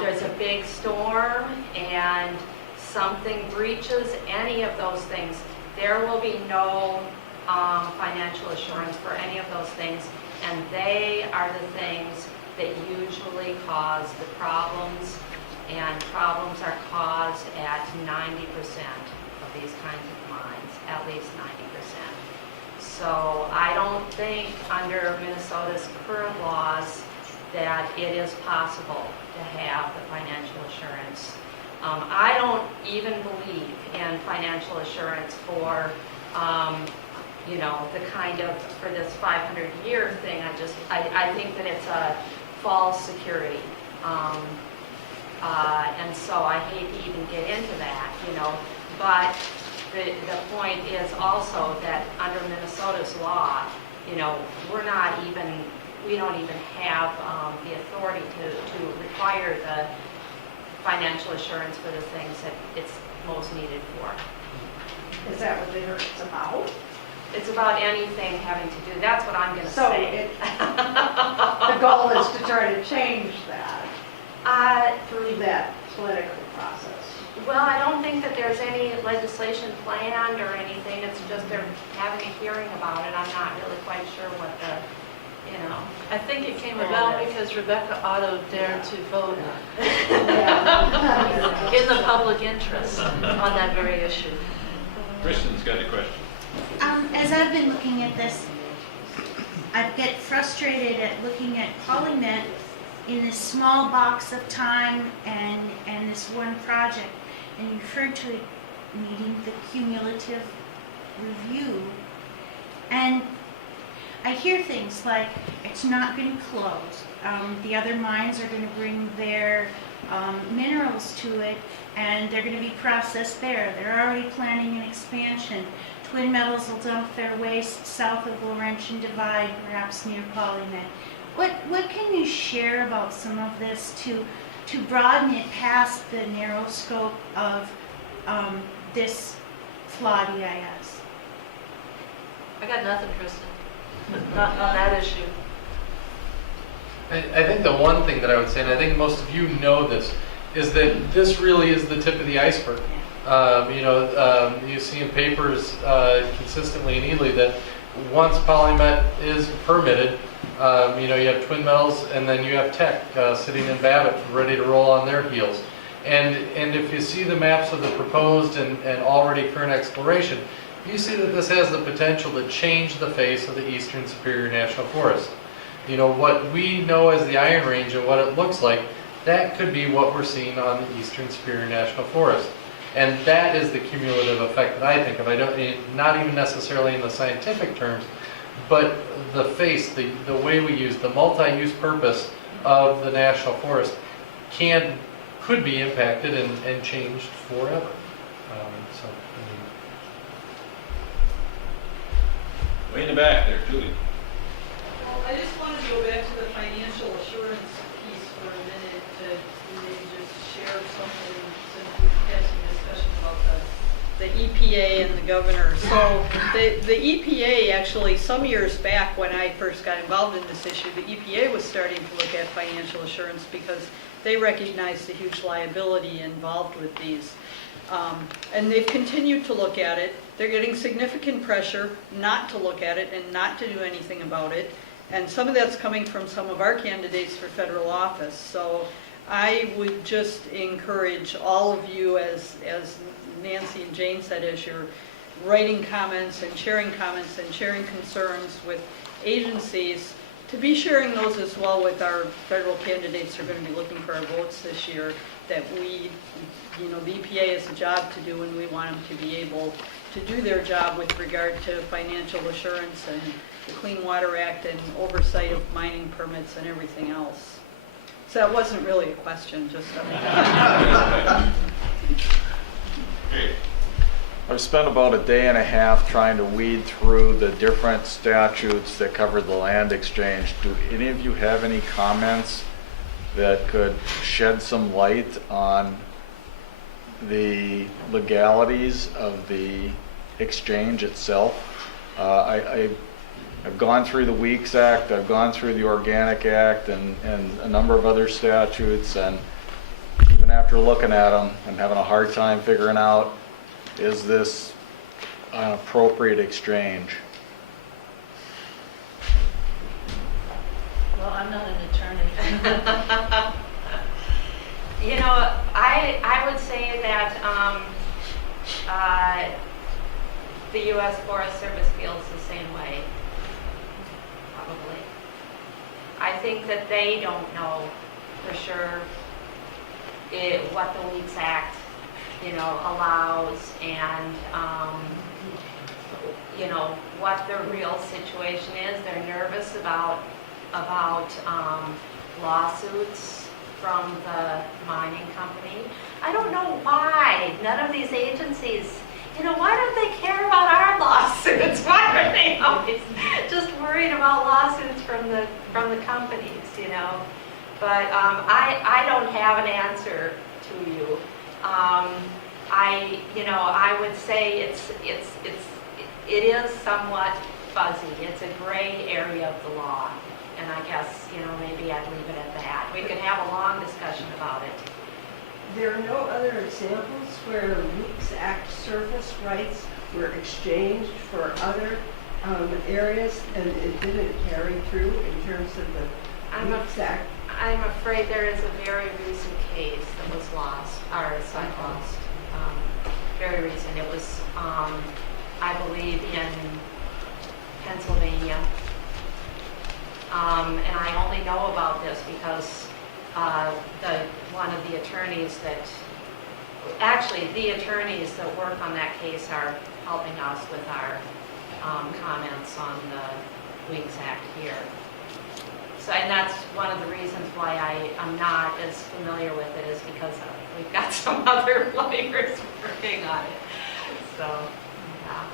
there's a big storm and something breaches any of those things, there will be no financial assurance for any of those things, and they are the things that usually cause the problems, and problems are caused at 90% of these kinds of mines, at least 90%. So I don't think under Minnesota's current laws that it is possible to have the financial assurance I don't even believe in financial assurance for, you know, the kind of, for this 500-year thing. I think that it's a false security. And so I hate to even get into that, you know, but the point is also that under Minnesota's law, you know, we don't even have the authority to require the financial assurance for the things that it's most needed for. Is that what it's about? It's about anything having to do, that's what I'm going to So say. the goal is to try to change that through that political process. Well, I don't think that there's any legislation planned or anything. It's just they're having a hearing about it. I'm not really quite sure what the, you know. I think it came about because Rebecca Otto dared to vote Yeah. in the public interest on that very issue. Kristen's got a question. As I've been looking at this, I get frustrated at looking at Polymet in this small box of time and this one project. And you referred to it needing the cumulative review. And I hear things like it's not going to close. The other mines are going to bring their minerals to it, and they're going to be processed there. They're already planning an expansion. Twin Metals will dump their waste south of Laurentian Divide, perhaps near Polymet. What can you share about some of this to broaden it past the narrow scope of this flawed EIS? I got nothing, Kristen, not on that issue. I think the one thing that I would say, and I think most of you know this, is that this really is the tip of the iceberg. You see in papers consistently in Ely that once Polymet is permitted, you have Twin Metals and then you have Tech sitting in Babbitt ready to roll on their heels. And if you see the maps of the proposed and already current exploration, you see that this has the potential to change the face of the Eastern Superior National Forest. You know, what we know as the Iron Range and what it looks like, that could be what we're seeing on the Eastern Superior National Forest. And that is the cumulative effect that I think of. Not even necessarily in the scientific terms, but the face, the way we use the multi-use purpose of the national forest could be impacted and changed forever. Way in the back there, Julie. Well, I just wanted to go back to the financial assurance piece for a minute to maybe just share something since we've had some discussion about the EPA and the governor. So the EPA actually, some years back when I first got involved in this issue, the EPA was starting to look at financial assurance because they recognized the huge liability involved with these. And they've continued to look at it. They're getting significant pressure not to look at it and not to do anything about it. And some of that's coming from some of our candidates for federal office. So I would just encourage all of you, as Nancy and Jane said, as you're writing comments and sharing concerns with agencies, to be sharing those as well with our federal candidates who are going to be looking for our votes this year, that the EPA has a job to do and we want them to be able to do their job with regard to financial assurance and the Clean Water Act and oversight of mining permits and everything else. So that wasn't really a question, just I've spent about a day and a half trying to weed through the different statutes that cover the land exchange. Do any of you have any comments that could shed some light on the legalities of the exchange itself? I've gone through the Weeks Act, I've gone through the Organic Act and a number of other statutes, and even after looking at them, I'm having a hard time figuring out, is this an appropriate exchange? Well, I'm not an attorney. I would say that the U.S. Forest Service feels the same way, probably. I think that they don't know for sure what the Weeks Act, allows, and, what the real situation is. They're nervous about lawsuits from the mining company. I don't know why none of these agencies, why don't they care about our lawsuits? Why are they always just worried about lawsuits from the companies, But I don't have an answer to you. I would say it is somewhat fuzzy. It's a gray area of the law. And I guess, maybe I'd leave it at that. We could have a long discussion about it. There are no other examples where Weeks Act surface rights were exchanged for other areas and it didn't carry through in terms of the Weeks Act? I'm afraid there is a very recent case that was lost, or site lost. Very recent. It was, I believe, in Pennsylvania. And I only know about this because one of the attorneys the attorneys that work on that case are helping us with our comments on the Weeks Act here. So, and that's one of the reasons why I'm not as familiar with it, is because we've got some other lawyers working on it. So, yeah.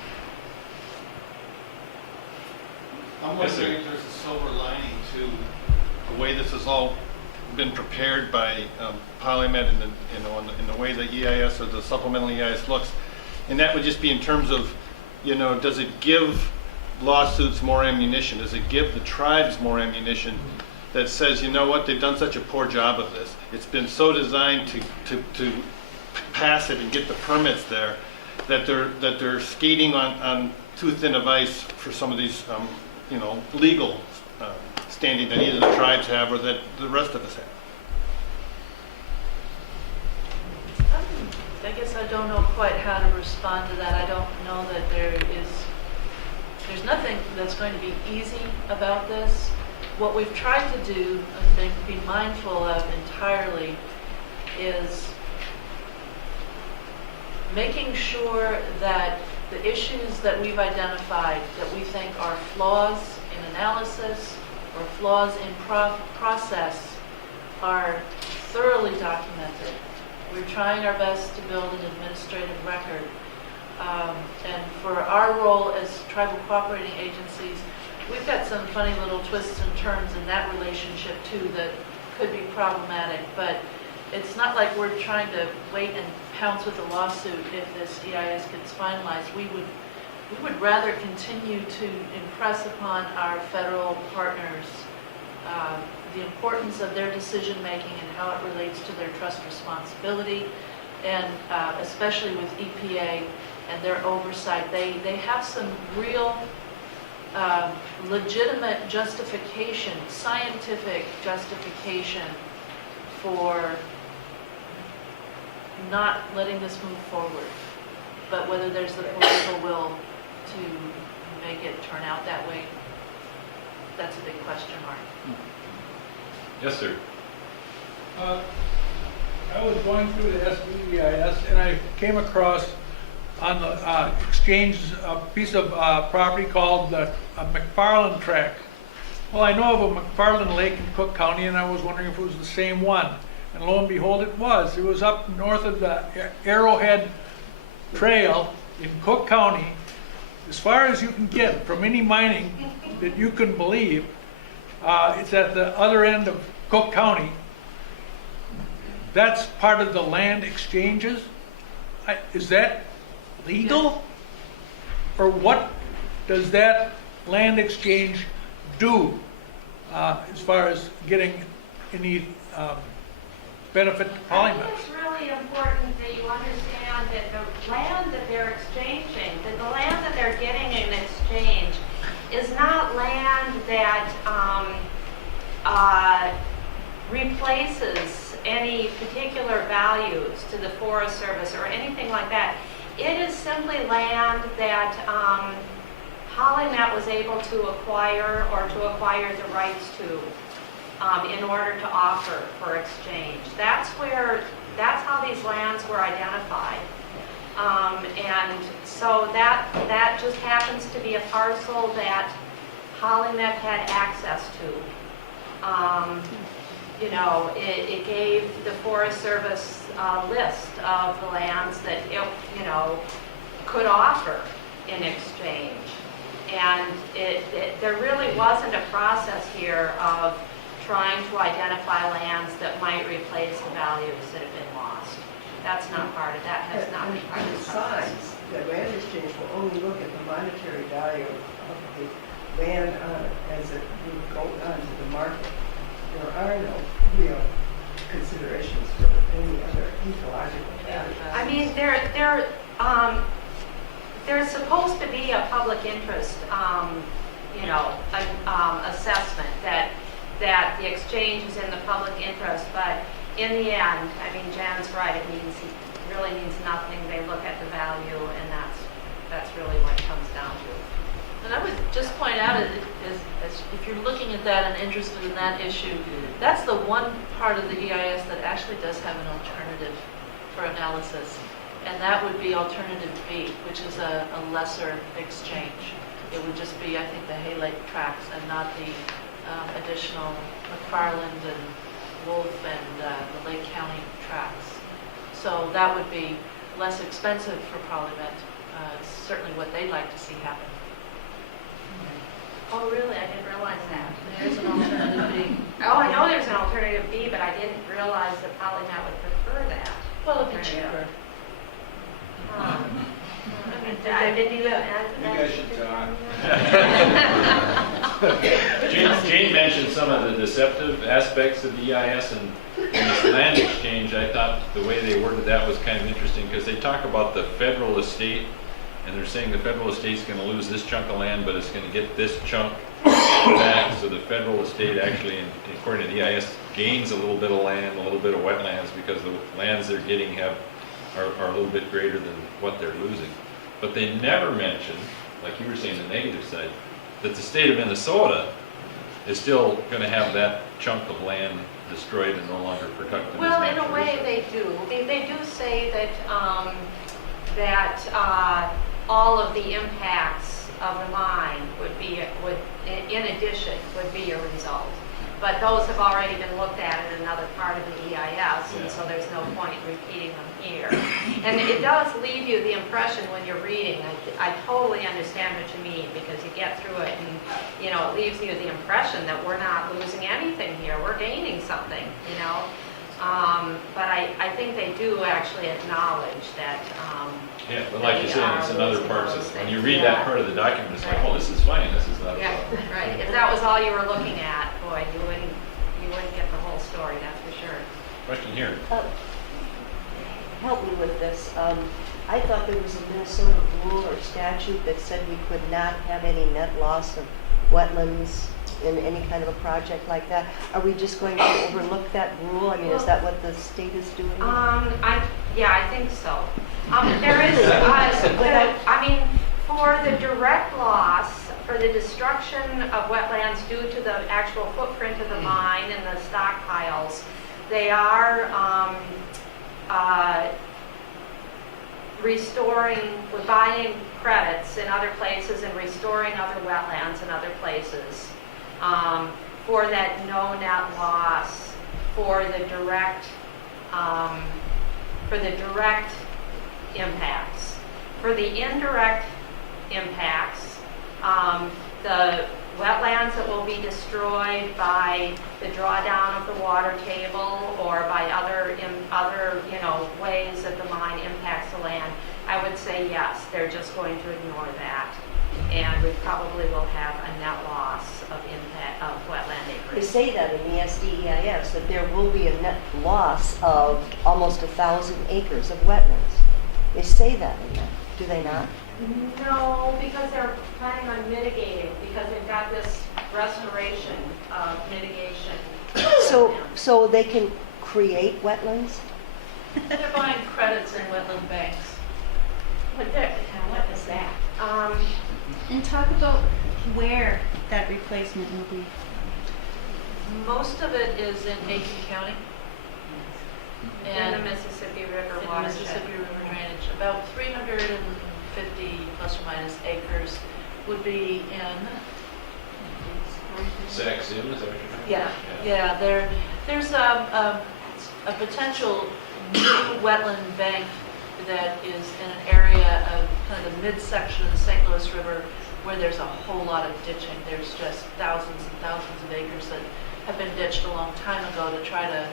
I'm wondering if there's a silver lining to the way this has all been prepared by Polymet in the way the EIS or the supplemental EIS looks, and that would just be in terms of, does it give lawsuits more ammunition? Does it give the tribes more ammunition that says, they've done such a poor job of this. It's been so designed to pass it and get the permits there that they're skating on too thin of ice for some of these legal standing that either the tribes have or that the rest of us have. I guess I don't know quite how to respond to that. I don't know that there's nothing that's going to be easy about this. What we've tried to do and be mindful of entirely is making sure that the issues that we've identified that we think are flaws in analysis or flaws in process are thoroughly documented. We're trying our best to build an administrative record. And for our role as tribal cooperating agencies, we've got some funny little twists and turns in that relationship too that could be problematic. But it's not like we're trying to wait and pounce with a lawsuit if this EIS gets finalized. We would rather continue to impress upon our federal partners the importance of their decision making and how it relates to their trust responsibility, and especially with EPA and their oversight. They have some real legitimate justification, scientific justification for not letting this move forward. But whether there's the political will to make it turn out that way, that's a big question mark. Yes, sir. I was going through the SDEIS and I came across on the exchange a piece of property called the McFarland Tract. Well, I know of a McFarland Lake in Cook County, and I was wondering if it was the same one. And lo and behold, it was. It was up north of the Arrowhead Trail in Cook County. As far as you can get from any mining that you can believe, it's at the other end of Cook County. That's part of the land exchanges. Is that legal? Or what does that land exchange do as far as getting any benefit to Polymet? I think it's really important that you understand that the land that they're exchanging, that the land that they're getting in exchange is not land that replaces any particular values to the Forest Service or anything like that. It is simply land that Polymet was able to acquire or to acquire the rights to in order to offer for exchange. That's where that's how these lands were identified. And so that just happens to be a parcel that Polymet had access to. You know, it gave the Forest Service a list of the lands that it, you know, could offer in exchange. And there really wasn't a process here of trying to identify lands that might replace the values that have been lost. That's not part of that, has not been part of the process. Besides, the land exchange will only look at the monetary value of the land as it would go onto the market. There are no real considerations for any other ecological values. I mean, there's supposed to be a public interest, you know, assessment that the exchange is in the public interest, but in the end, I mean, Jan's right, it really means nothing. They look at the value, and that's really what it comes down to. And I would just point out, as if you're looking at that and interested in that issue, that's the one part of the EIS that actually does have an alternative for analysis. And that would be alternative B, which is a lesser exchange. It would just be, I think, the Hay Lake tracts and not the additional McFarland and Wolf and the Lake County tracts. So that would be less expensive for Polymet. It's certainly what they'd like to see happen. Oh, really? I didn't realize that. There's an alternative B. Oh, I know there's an alternative B, but I didn't realize that Polymet would prefer that. Well, it'd be cheaper. I didn't even add to that. You guys should talk. Jane mentioned some of the deceptive aspects of the EIS, and in this land exchange, I thought the way they worded that was kind of interesting, because they talk about the federal estate, and they're saying the federal estate's going to lose this chunk of land, but it's going to get this chunk back. So the federal estate actually, according to the EIS, gains a little bit of land, a little bit of wetlands, because the lands they're getting are a little bit greater than what they're losing. But they never mention, like you were saying, the negative side, that the state of Minnesota is still going to have that chunk of land destroyed and no longer productive. Well, in a way, they do. They do say that all of the impacts of the mine in addition, would be a result. But those have already been looked at in another part of the EIS, and so there's no point repeating them here. And it does leave you the impression when you're reading, I totally understand what you mean, because you get through it and, you know, it leaves you the impression that we're not losing anything here, we're gaining something, you know. But I think they do actually acknowledge that. Yeah, but like you said, it's another part. When you read that part of the document, it's like, oh, this is fine, this is not a Yeah, problem. right. If that was all you were looking at, boy, you wouldn't get the whole story, that's for sure. Question here. Help me with this. I thought there was a Minnesota rule or statute that said we could not have any net loss of wetlands in any kind of a project like that. Are we just going to overlook that rule? I mean, is that what the state is doing? Yeah, I think so. There is, I mean, for the direct loss, for the destruction of wetlands due to the actual footprint of the mine and the stockpiles, they are buying credits in other places and restoring other wetlands in other places for that no net loss for the direct impacts. For the indirect impacts, the wetlands that will be destroyed by the drawdown of the water table or by other ways that the mine impacts the land, I would say yes, they're just going to ignore that. And we probably will have a net loss of impact of wetland acreage. They say that in the SDEIS, that there will be a net loss of almost 1,000 acres of wetlands. They say that in there, do they not? No, because they're planning on mitigating, because they've got this restoration of mitigation. So they can create wetlands? They're buying credits in wetland banks. What is that? And talk about where that replacement will be. Most of it is in Aiken County. In the Mississippi River in the watershed. Mississippi River drainage. About 350 plus or minus acres would be in. Zach Zim, is that what you're talking Yeah, about? yeah. There's a potential new wetland bank that is in an area of kind of the midsection of the St. Louis River where there's a whole lot of ditching. There's just thousands and thousands of acres that have been ditched a long time ago to try to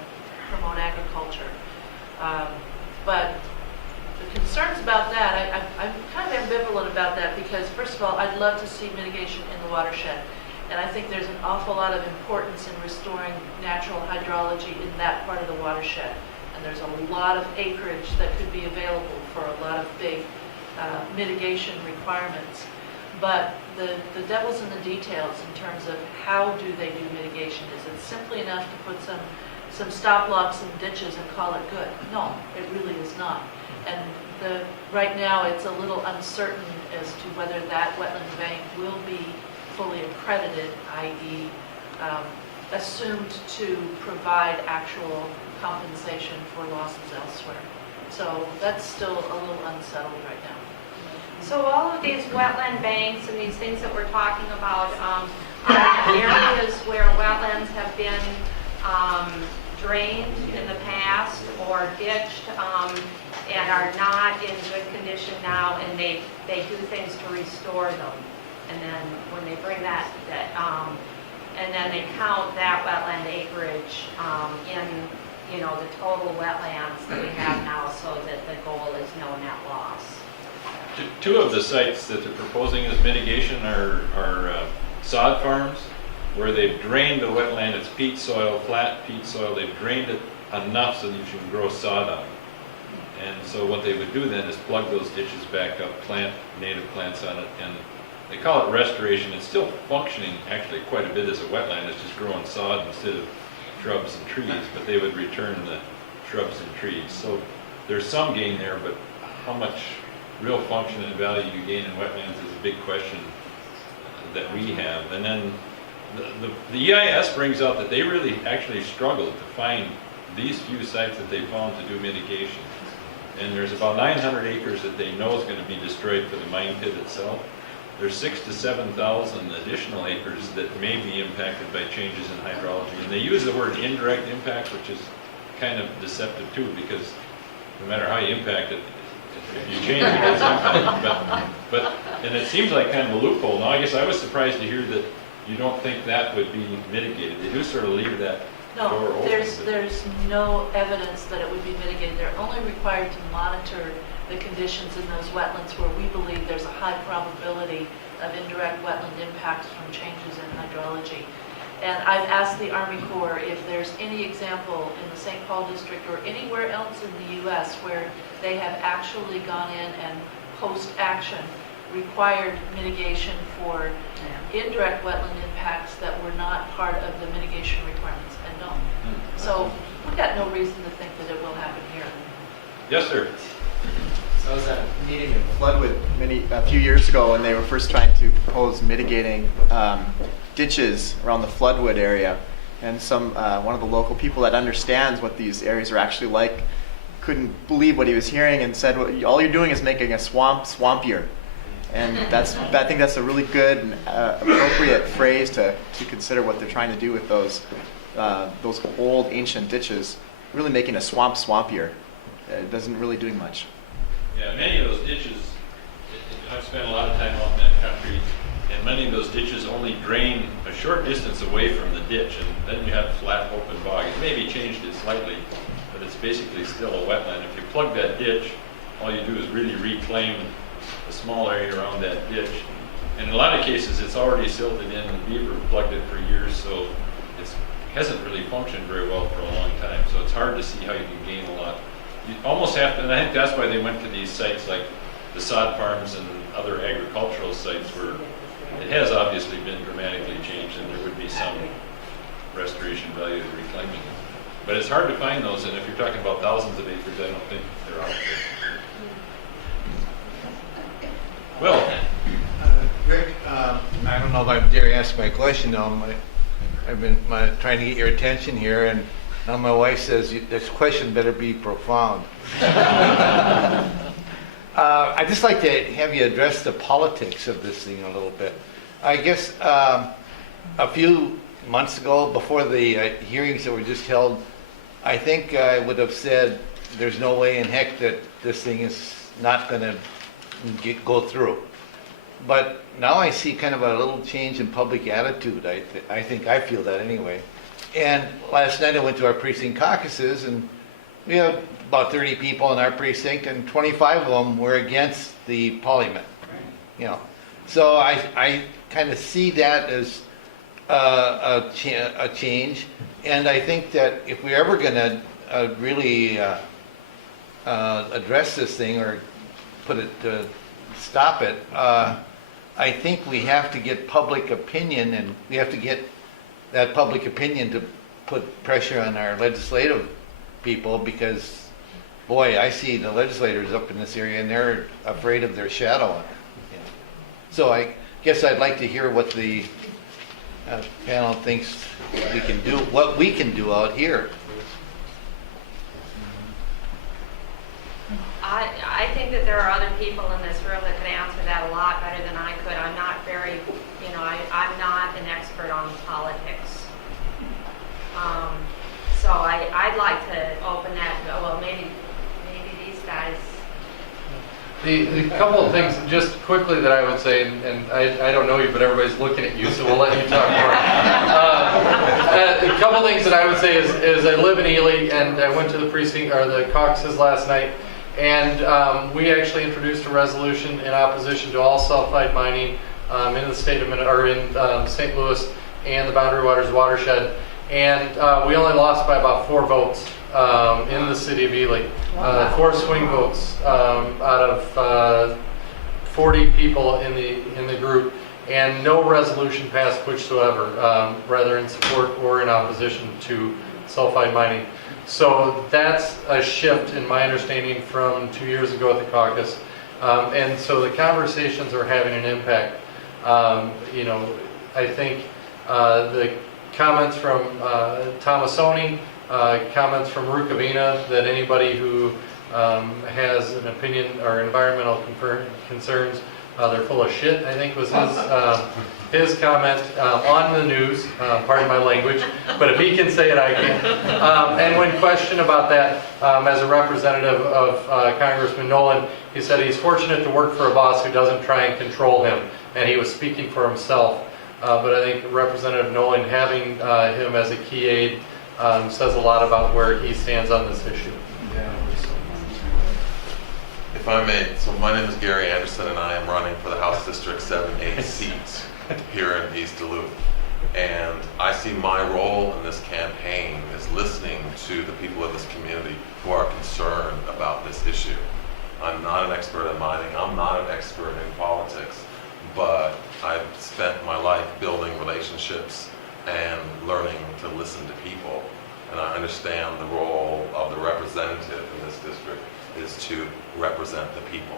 promote agriculture. But the concerns about that, I'm kind of ambivalent about that because, first of all, I'd love to see mitigation in the watershed. And I think there's an awful lot of importance in restoring natural hydrology in that part of the watershed. And there's a lot of acreage that could be available for a lot of big mitigation requirements. But the devil's in the details in terms of how do they do mitigation. Is it simply enough to put some stop blocks and ditches and call it good? No, it really is not. And right now it's a little uncertain as to whether that wetland bank will be fully accredited, i.e. Assumed to provide actual compensation for losses elsewhere. So that's still a little unsettled right now. So all of these wetland banks and these things that we're talking about are areas where wetlands have been drained in the past or ditched and are not in good condition now, and they do things to restore them. And then when they bring that and then they count that wetland acreage in the total wetlands that we have now, so that the goal is no net loss. Two of the sites that they're proposing as mitigation are sod farms, where they've drained the wetland. It's peat soil, flat peat soil. They've drained it enough so that you can grow sod on it. And so what they would do then is plug those ditches back up, plant native plants on it, and they call it restoration. It's still functioning actually quite a bit as a wetland. It's just growing sod instead of shrubs and trees, but they would return the shrubs and trees. So there's some gain there, but how much real function and value you gain in wetlands is a big question that we have. And then the EIS brings out that they really actually struggled to find these few sites that they found to do mitigation. And there's about 900 acres that they know is going to be destroyed for the mine pit itself. There's 6,000 to 7,000 additional acres that may be impacted by changes in hydrology. And they use the word indirect impact, which is kind of deceptive too, because no matter how you impact it, if you change it, it's impacted. And it seems like kind of a loophole. Now, I guess I was surprised to hear that you don't think that would be mitigated. They do sort of leave that door No, open. there's no evidence that it would be mitigated. They're only required to monitor the conditions in those wetlands where we believe there's a high probability of indirect wetland impacts from changes in hydrology. And I've asked the Army Corps if there's any example in the St. Paul district or anywhere else in the U.S. where they have actually gone in and post-action required mitigation for indirect wetland impacts that were not part of the mitigation requirements, and no. So we've got no reason to think that it will happen here. Yes, sir. So I was at a meeting in Floodwood a few years ago when they were first trying to propose mitigating ditches around the Floodwood area, and one of the local people that understands what these areas are actually like couldn't believe what he was hearing and said, well, all you're doing is making a swamp swampier. And I think that's a really good and appropriate phrase to consider what they're trying to do with those old ancient ditches, really making a swamp swampier. It doesn't really do much. Yeah, many of those ditches, I've spent a lot of time out in that country, and many of those ditches only drain a short distance away from the ditch, and then you have flat open bog. It maybe changed it slightly, but it's basically still a wetland. If you plug that ditch, all you do is really reclaim a small area around that ditch. And in a lot of cases, it's already silted in, and beaver plugged it for years, so it hasn't really functioned very well for a long time. So it's hard to see how you can gain a lot. You almost have to, and I think that's why they went to these sites like the sod farms and other agricultural sites where it has obviously been dramatically changed, and there would be some restoration value to reclaiming it. But it's hard to find those, and if you're talking about thousands of acres, I don't think they're out there. Well, Rick, I don't know if I dare ask my question. I've been trying to get your attention here, and Now my wife says, this question better be profound. I'd just like to have you address the politics of this thing a little bit. I guess a few months ago, before the hearings that were just held, I think I would have said there's no way in heck that this thing is not going to go through. But now I see kind of a little change in public attitude. I think I feel that anyway. And last night I went to our precinct caucuses, and we had about 30 people in our precinct, and 25 of them were against the Polymet. You know, so I kind of see that as a change, and I think that if we're ever going to really address this thing or stop it, I think we have to get public opinion, and we have to get that public opinion to put pressure on our legislative people, because, boy, I see the legislators up in this area, and they're afraid of their shadow. You know. So I guess I'd like to hear what the panel thinks we can do, what we can do out here. I think that there are other people in this room that could answer that a lot better than I could. I'm not very, I'm not an expert on politics. So I'd like to open that, well, maybe these guys. The couple of things, just quickly, that I would say, and I don't know you, but everybody's looking at you, so we'll let you talk more. A couple of things that I would say is I live in Ely, and I went to the precinct or the caucuses last night, and we actually introduced a resolution in opposition to all sulfide mining in the state of in St. Louis and the Boundary Waters watershed, and we only lost by about 4 votes in the city of Ely. 4 swing votes out of 40 people in the group, and no resolution passed whatsoever, rather in support or in opposition to sulfide mining. So that's a shift in my understanding from 2 years ago at the caucus, and so the conversations are having an impact. I think the comments from Tomasoni, comments from Rukavina, that anybody who has an opinion or environmental concerns, they're full of shit, I think was his comment on the news, pardon my language, but if he can say it, I can. And when questioned about that, as a representative of Congressman Nolan, he said he's fortunate to work for a boss who doesn't try and control him, and he was speaking for himself. But I think Representative Nolan, having him as a key aide, says a lot about where he stands on this issue. If I may, so my name is Gary Anderson, and I am running for the House District 7-8 seat here in East Duluth. And I see my role in this campaign is listening to the people of this community who are concerned about this issue. I'm not an expert in mining, I'm not an expert in politics, but I've spent my life building relationships and learning to listen to people. And I understand the role of the representative in this district is to represent the people.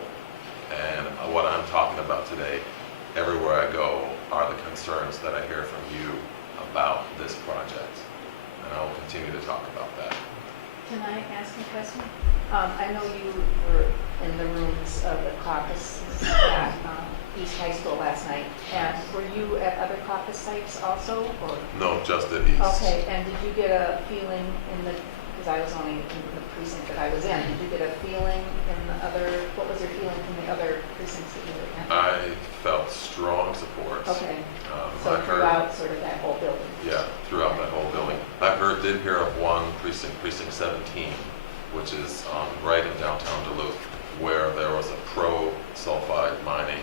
And what I'm talking about today, everywhere I go, are the concerns that I hear from you about this project. And I will continue to talk about that. Can I ask a question? I know you were in the rooms of the caucus at East High School last night. And were you at other caucus sites also? Or? No, just at East. Okay, and did you get a feeling because I was only in the precinct that I was in, did you get a feeling in the other, what was your feeling from the other precincts that you were in? I felt strong support. Okay, so throughout sort of that whole building? Yeah, throughout that whole building. I did hear of one precinct, precinct 17, which is right in downtown Duluth, where there was a pro-sulfide mining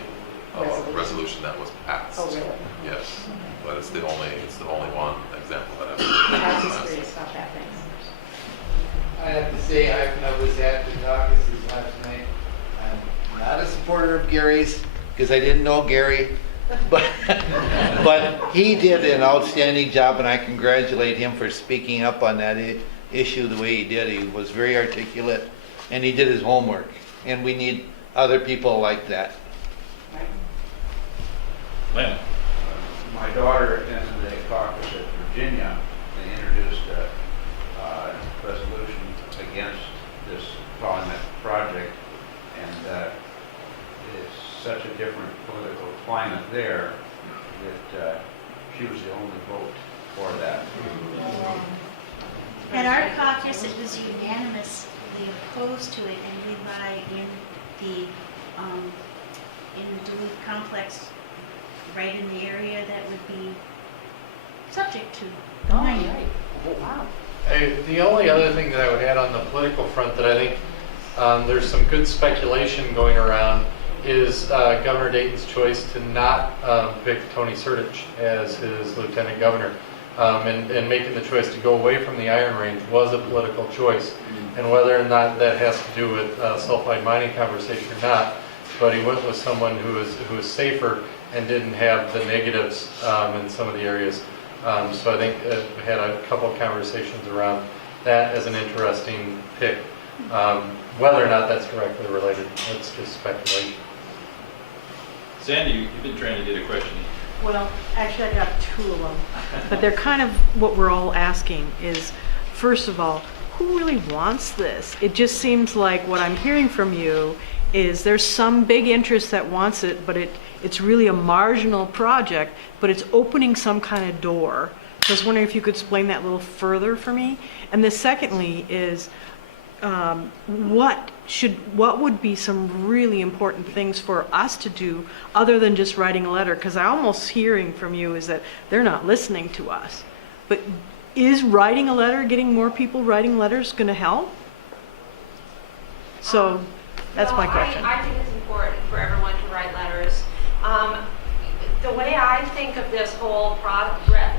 resolution that was passed. Oh, really? Yes, but it's the only one example that I've heard. I was just curious about that, thanks. I have to say, I was at the caucuses last night. I'm not a supporter of Gary's, because I didn't know Gary, but he did an outstanding job, and I congratulate him for speaking up on that issue the way he did. He was very articulate, and he did his homework, and we need other people like that. Lynn. My daughter attended a caucus at Virginia. They introduced a climate there, that she was the only vote for that. At our caucus, it was unanimously opposed to it, and we lie in the Duluth complex, right in the area that would be subject to the mining. Wow. The only other thing that I would add on the political front that I think there's some good speculation going around is Governor Dayton's choice to not pick Tony Sertich as his lieutenant governor. And making the choice to go away from the Iron Range was a political choice. And whether or not that has to do with sulfide mining conversation or not, but he went with someone who was safer and didn't have the negatives in some of the areas. So I think we had a couple of conversations around that as an interesting pick. Whether or not that's directly related, that's just speculation. Sandy, you've been trying to get a question. Well, actually, I got two of them. But they're kind of what we're all asking is, first of all, who really wants this? It just seems like what I'm hearing from you is there's some big interest that wants it, but it's really a marginal project, but it's opening some kind of door. So I was wondering if you could explain that a little further for me. And the secondly is, what would be some really important things for us to do other than just writing a letter? Because I'm almost hearing from you is that they're not listening to us. But is writing a letter, getting more people writing letters, going to help? So that's my question. I think it's important for everyone to write letters. The way I think of this whole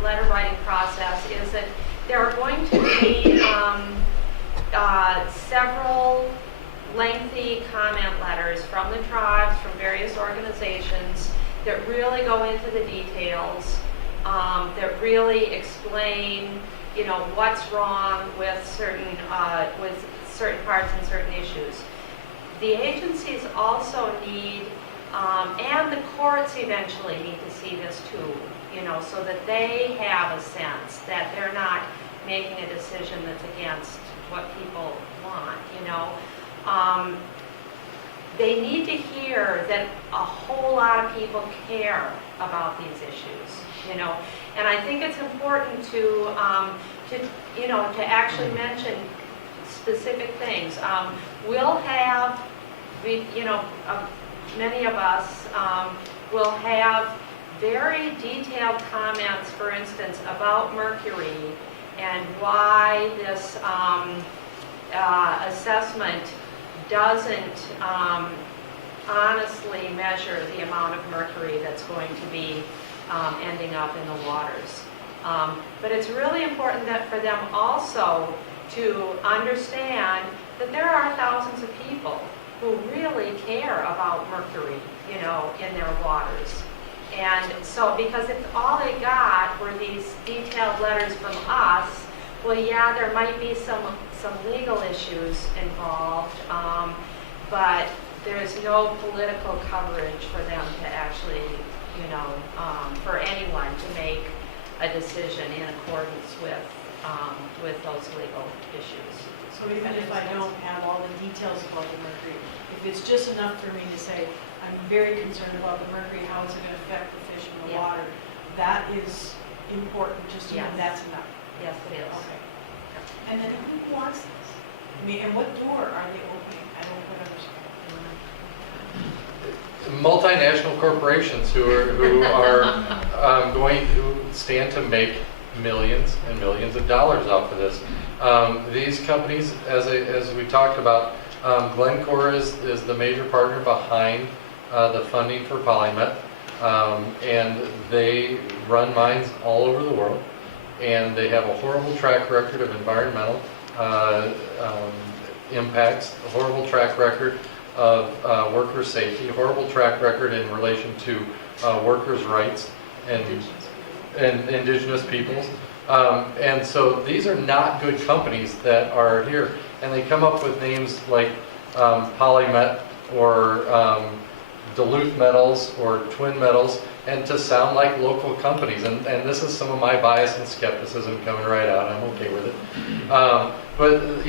letter writing process is that there are going to be several lengthy comment letters from the tribes, from various organizations that really go into the details, that really explain, what's wrong with certain parts and certain issues. The agencies also need, and the courts eventually need to see this too, so that they have a sense that they're not making a decision that's against what people want, They need to hear that a whole lot of people care about these issues, And I think it's important to actually mention specific things. We'll have, many of us will have very detailed comments, for instance, about mercury and why this assessment doesn't honestly measure the amount of mercury that's going to be ending up in the waters. But it's really important that for them also to understand that there are thousands of people who really care about mercury, in their waters. And so, because if all they got were these detailed letters from us, well, yeah, there might be some legal issues involved, but there's no political coverage for them to actually, for anyone to make a decision in accordance with those legal issues. So even if I don't have all the details about the mercury, if it's just enough for me to say, I'm very concerned about the mercury, how is it going to affect the fish in the water, that is important, just to know that's enough. Yes, it is. Okay. And then who wants this? I mean, and what door are they opening? I don't quite understand. Multinational corporations who stand to make millions and millions of dollars off of this. These companies, as we talked about, Glencore is the major partner behind the funding for Polymet, and they run mines all over the world, and they have a horrible track record of environmental impacts, a horrible track record of worker safety, a horrible track record in relation to workers' rights and indigenous peoples. And so these are not good companies that are here. And they come up with names like Polymet or Duluth Metals or Twin Metals, and to sound like local companies. And this is some of my bias and skepticism coming right out. I'm okay with it. But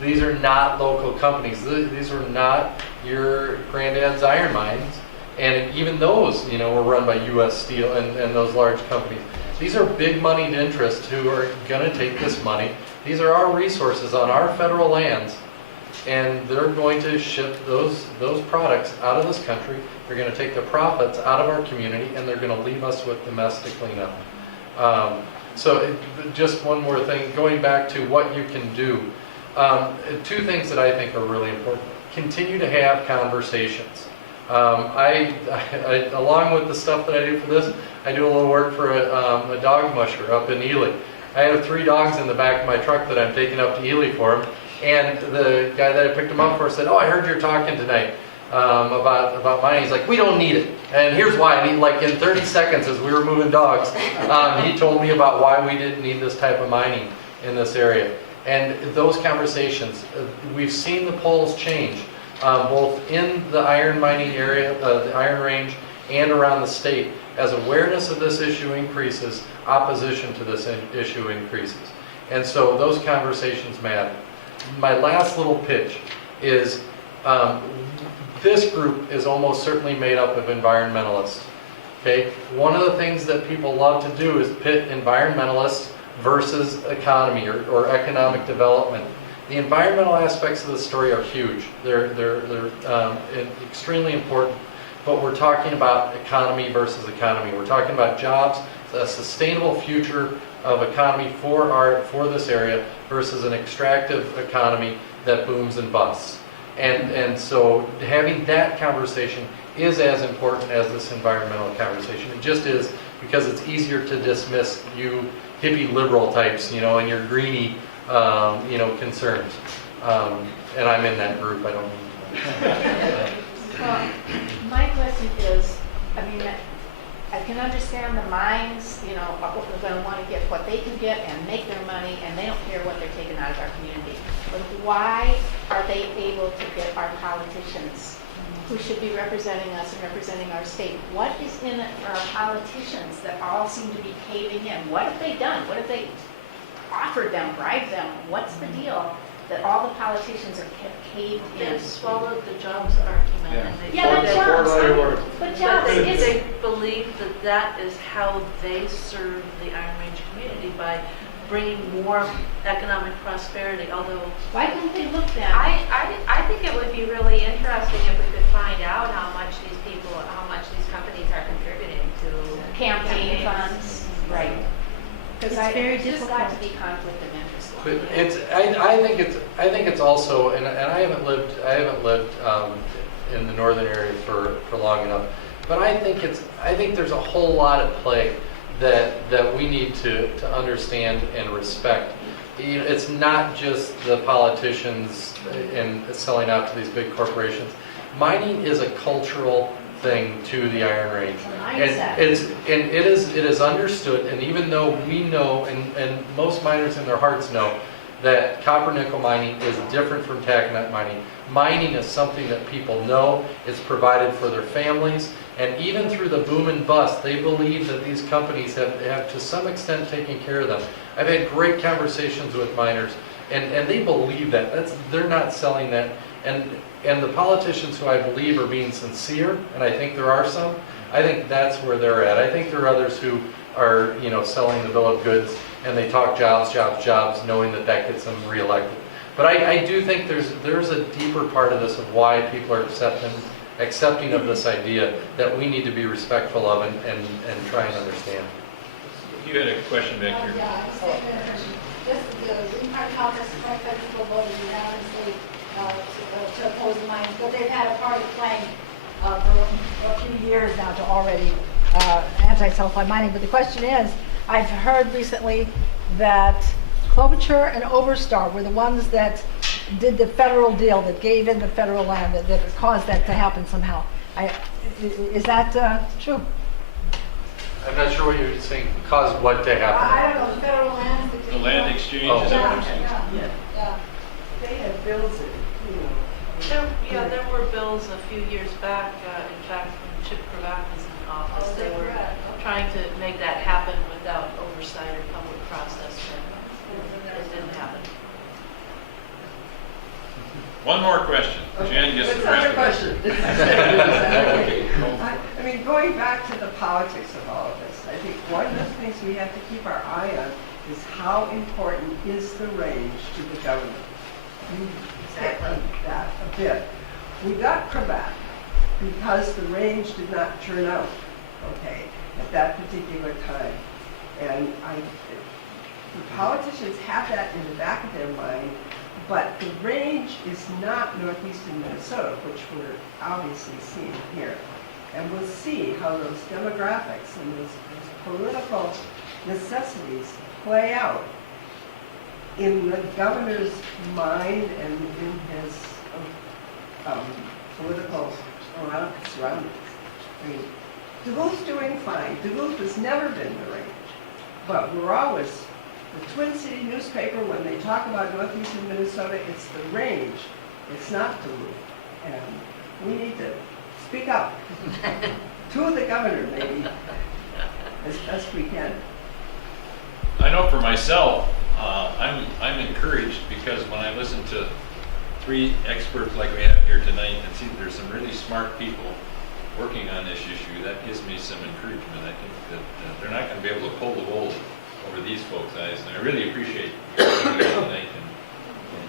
these are not local companies. These are not your granddad's iron mines. And even those, were run by U.S. Steel and those large companies. These are big moneyed interests who are going to take this money. These are our resources on our federal lands, and they're going to ship those products out of this country. They're going to take the profits out of our community, and they're going to leave us with the mess to clean up. Just one more thing, going back to what you can do. Two things that I think are really important. Continue to have conversations. Along with the stuff that I do for this, I do a little work for a dog musher up in Ely. I have 3 dogs in the back of my truck that I'm taking up to Ely for them. And the guy that I picked them up for said, "Oh, I heard you're talking tonight about mining." He's like, "We don't need it. And here's why." And in 30 seconds as we were moving dogs, he told me about why we didn't need this type of mining in this area. And those conversations, we've seen the polls change, both in the iron mining area, the Iron Range, and around the state. As awareness of this issue increases, opposition to this issue increases. And so those conversations matter. My last little pitch is this group is almost certainly made up of environmentalists. Okay? One of the things that people love to do is pit environmentalists versus economy or economic development. The environmental aspects of the story are huge. They're extremely important. But we're talking about economy versus economy. We're talking about jobs, a sustainable future of economy for this area versus an extractive economy that booms and busts. And so having that conversation is as important as this environmental conversation. It just is, because it's easier to dismiss you hippie liberal types, and your greenie, concerns. And I'm in that group. I don't mean to. Well, my question is, I can understand the mines, are going to want to get what they can get and make their money, and they don't care what they're taking out of our community. But why are they able to get our politicians, who should be representing us and representing our state? What is in it for our politicians that all seem to be caving in? What have they done? What have they offered them, bribed them? What's the deal that all the politicians are caved in? They swallowed the jobs argument. But jobs, They believe that is how they serve the Iron Range community, by bringing more economic prosperity, although... Why couldn't they look then? I think it would be really interesting if we could find out how much these companies are contributing to Campaign funds, right. Because It's very there's difficult. got to be conflict of interest. But I think it's also, and I haven't lived in the northern area for long enough, but I think there's a whole lot at play that we need to understand and respect. It's not just the politicians and selling out to these big corporations. Mining is a cultural thing to the Iron Range, and it is understood. And even though we know, and most miners in their hearts know, that copper nickel mining is different from taconite mining. Mining is something that people know. It's provided for their families, and even through the boom and bust, they believe that these companies have to some extent taken care of them. I've had great conversations with miners, and they believe that. They're not selling that. And the politicians who I believe are being sincere, and I think there are some, I think that's where they're at. I think there are others who are, selling the bill of goods, and they talk jobs, knowing that gets them reelected. But I do think there's a deeper part of this of why people are accepting of this idea that we need to be respectful of and try and understand. You had a question back here. Just the Green Party caucus, people voted unanimously to oppose the mines, but they've had a party playing for a few years now to already anti-sulfide mining. But the question is, I've heard recently that Klobuchar and Oberstar were the ones that did the federal deal, that gave in the federal land, that caused that to happen somehow. Is that true? I'm not sure what you're saying. Caused what to happen? I don't know, the federal land. The land exchange, is that what I'm saying? Yeah. They had bills that, There were bills a few years back, in fact, when Chip Kravac was in office, they were trying to make that happen without oversight or public process, but it didn't happen. One more question. Jen gets the rest of it. question. think going back to the politics of all of this, I think one of the things we have to keep our eye on is how important is the range to the government. You hit on that a bit. We got Quebec because the range did not turn out okay at that particular time. And the politicians have that in the back of their mind, but the range is not northeastern Minnesota, which we're obviously seeing here. And we'll see how those demographics and those political necessities play out in the governor's mind and in his political surroundings. I mean, Duluth's doing fine. Duluth has never been the range, but we're always, the Twin City newspaper, when they talk about northeastern Minnesota, it's the range. It's not Duluth. And we need to speak up to the governor, maybe, as best we can. I know for myself, I'm encouraged because when I listen to three experts like we have here tonight and see that there's some really smart people working on this issue, that gives me some encouragement. I think that they're not going to be able to pull the wool over these folks' eyes, and I really appreciate you coming here tonight and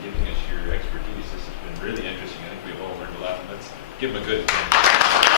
giving us your expertise. This has been really interesting. I think we've all learned a lot. Let's give them a good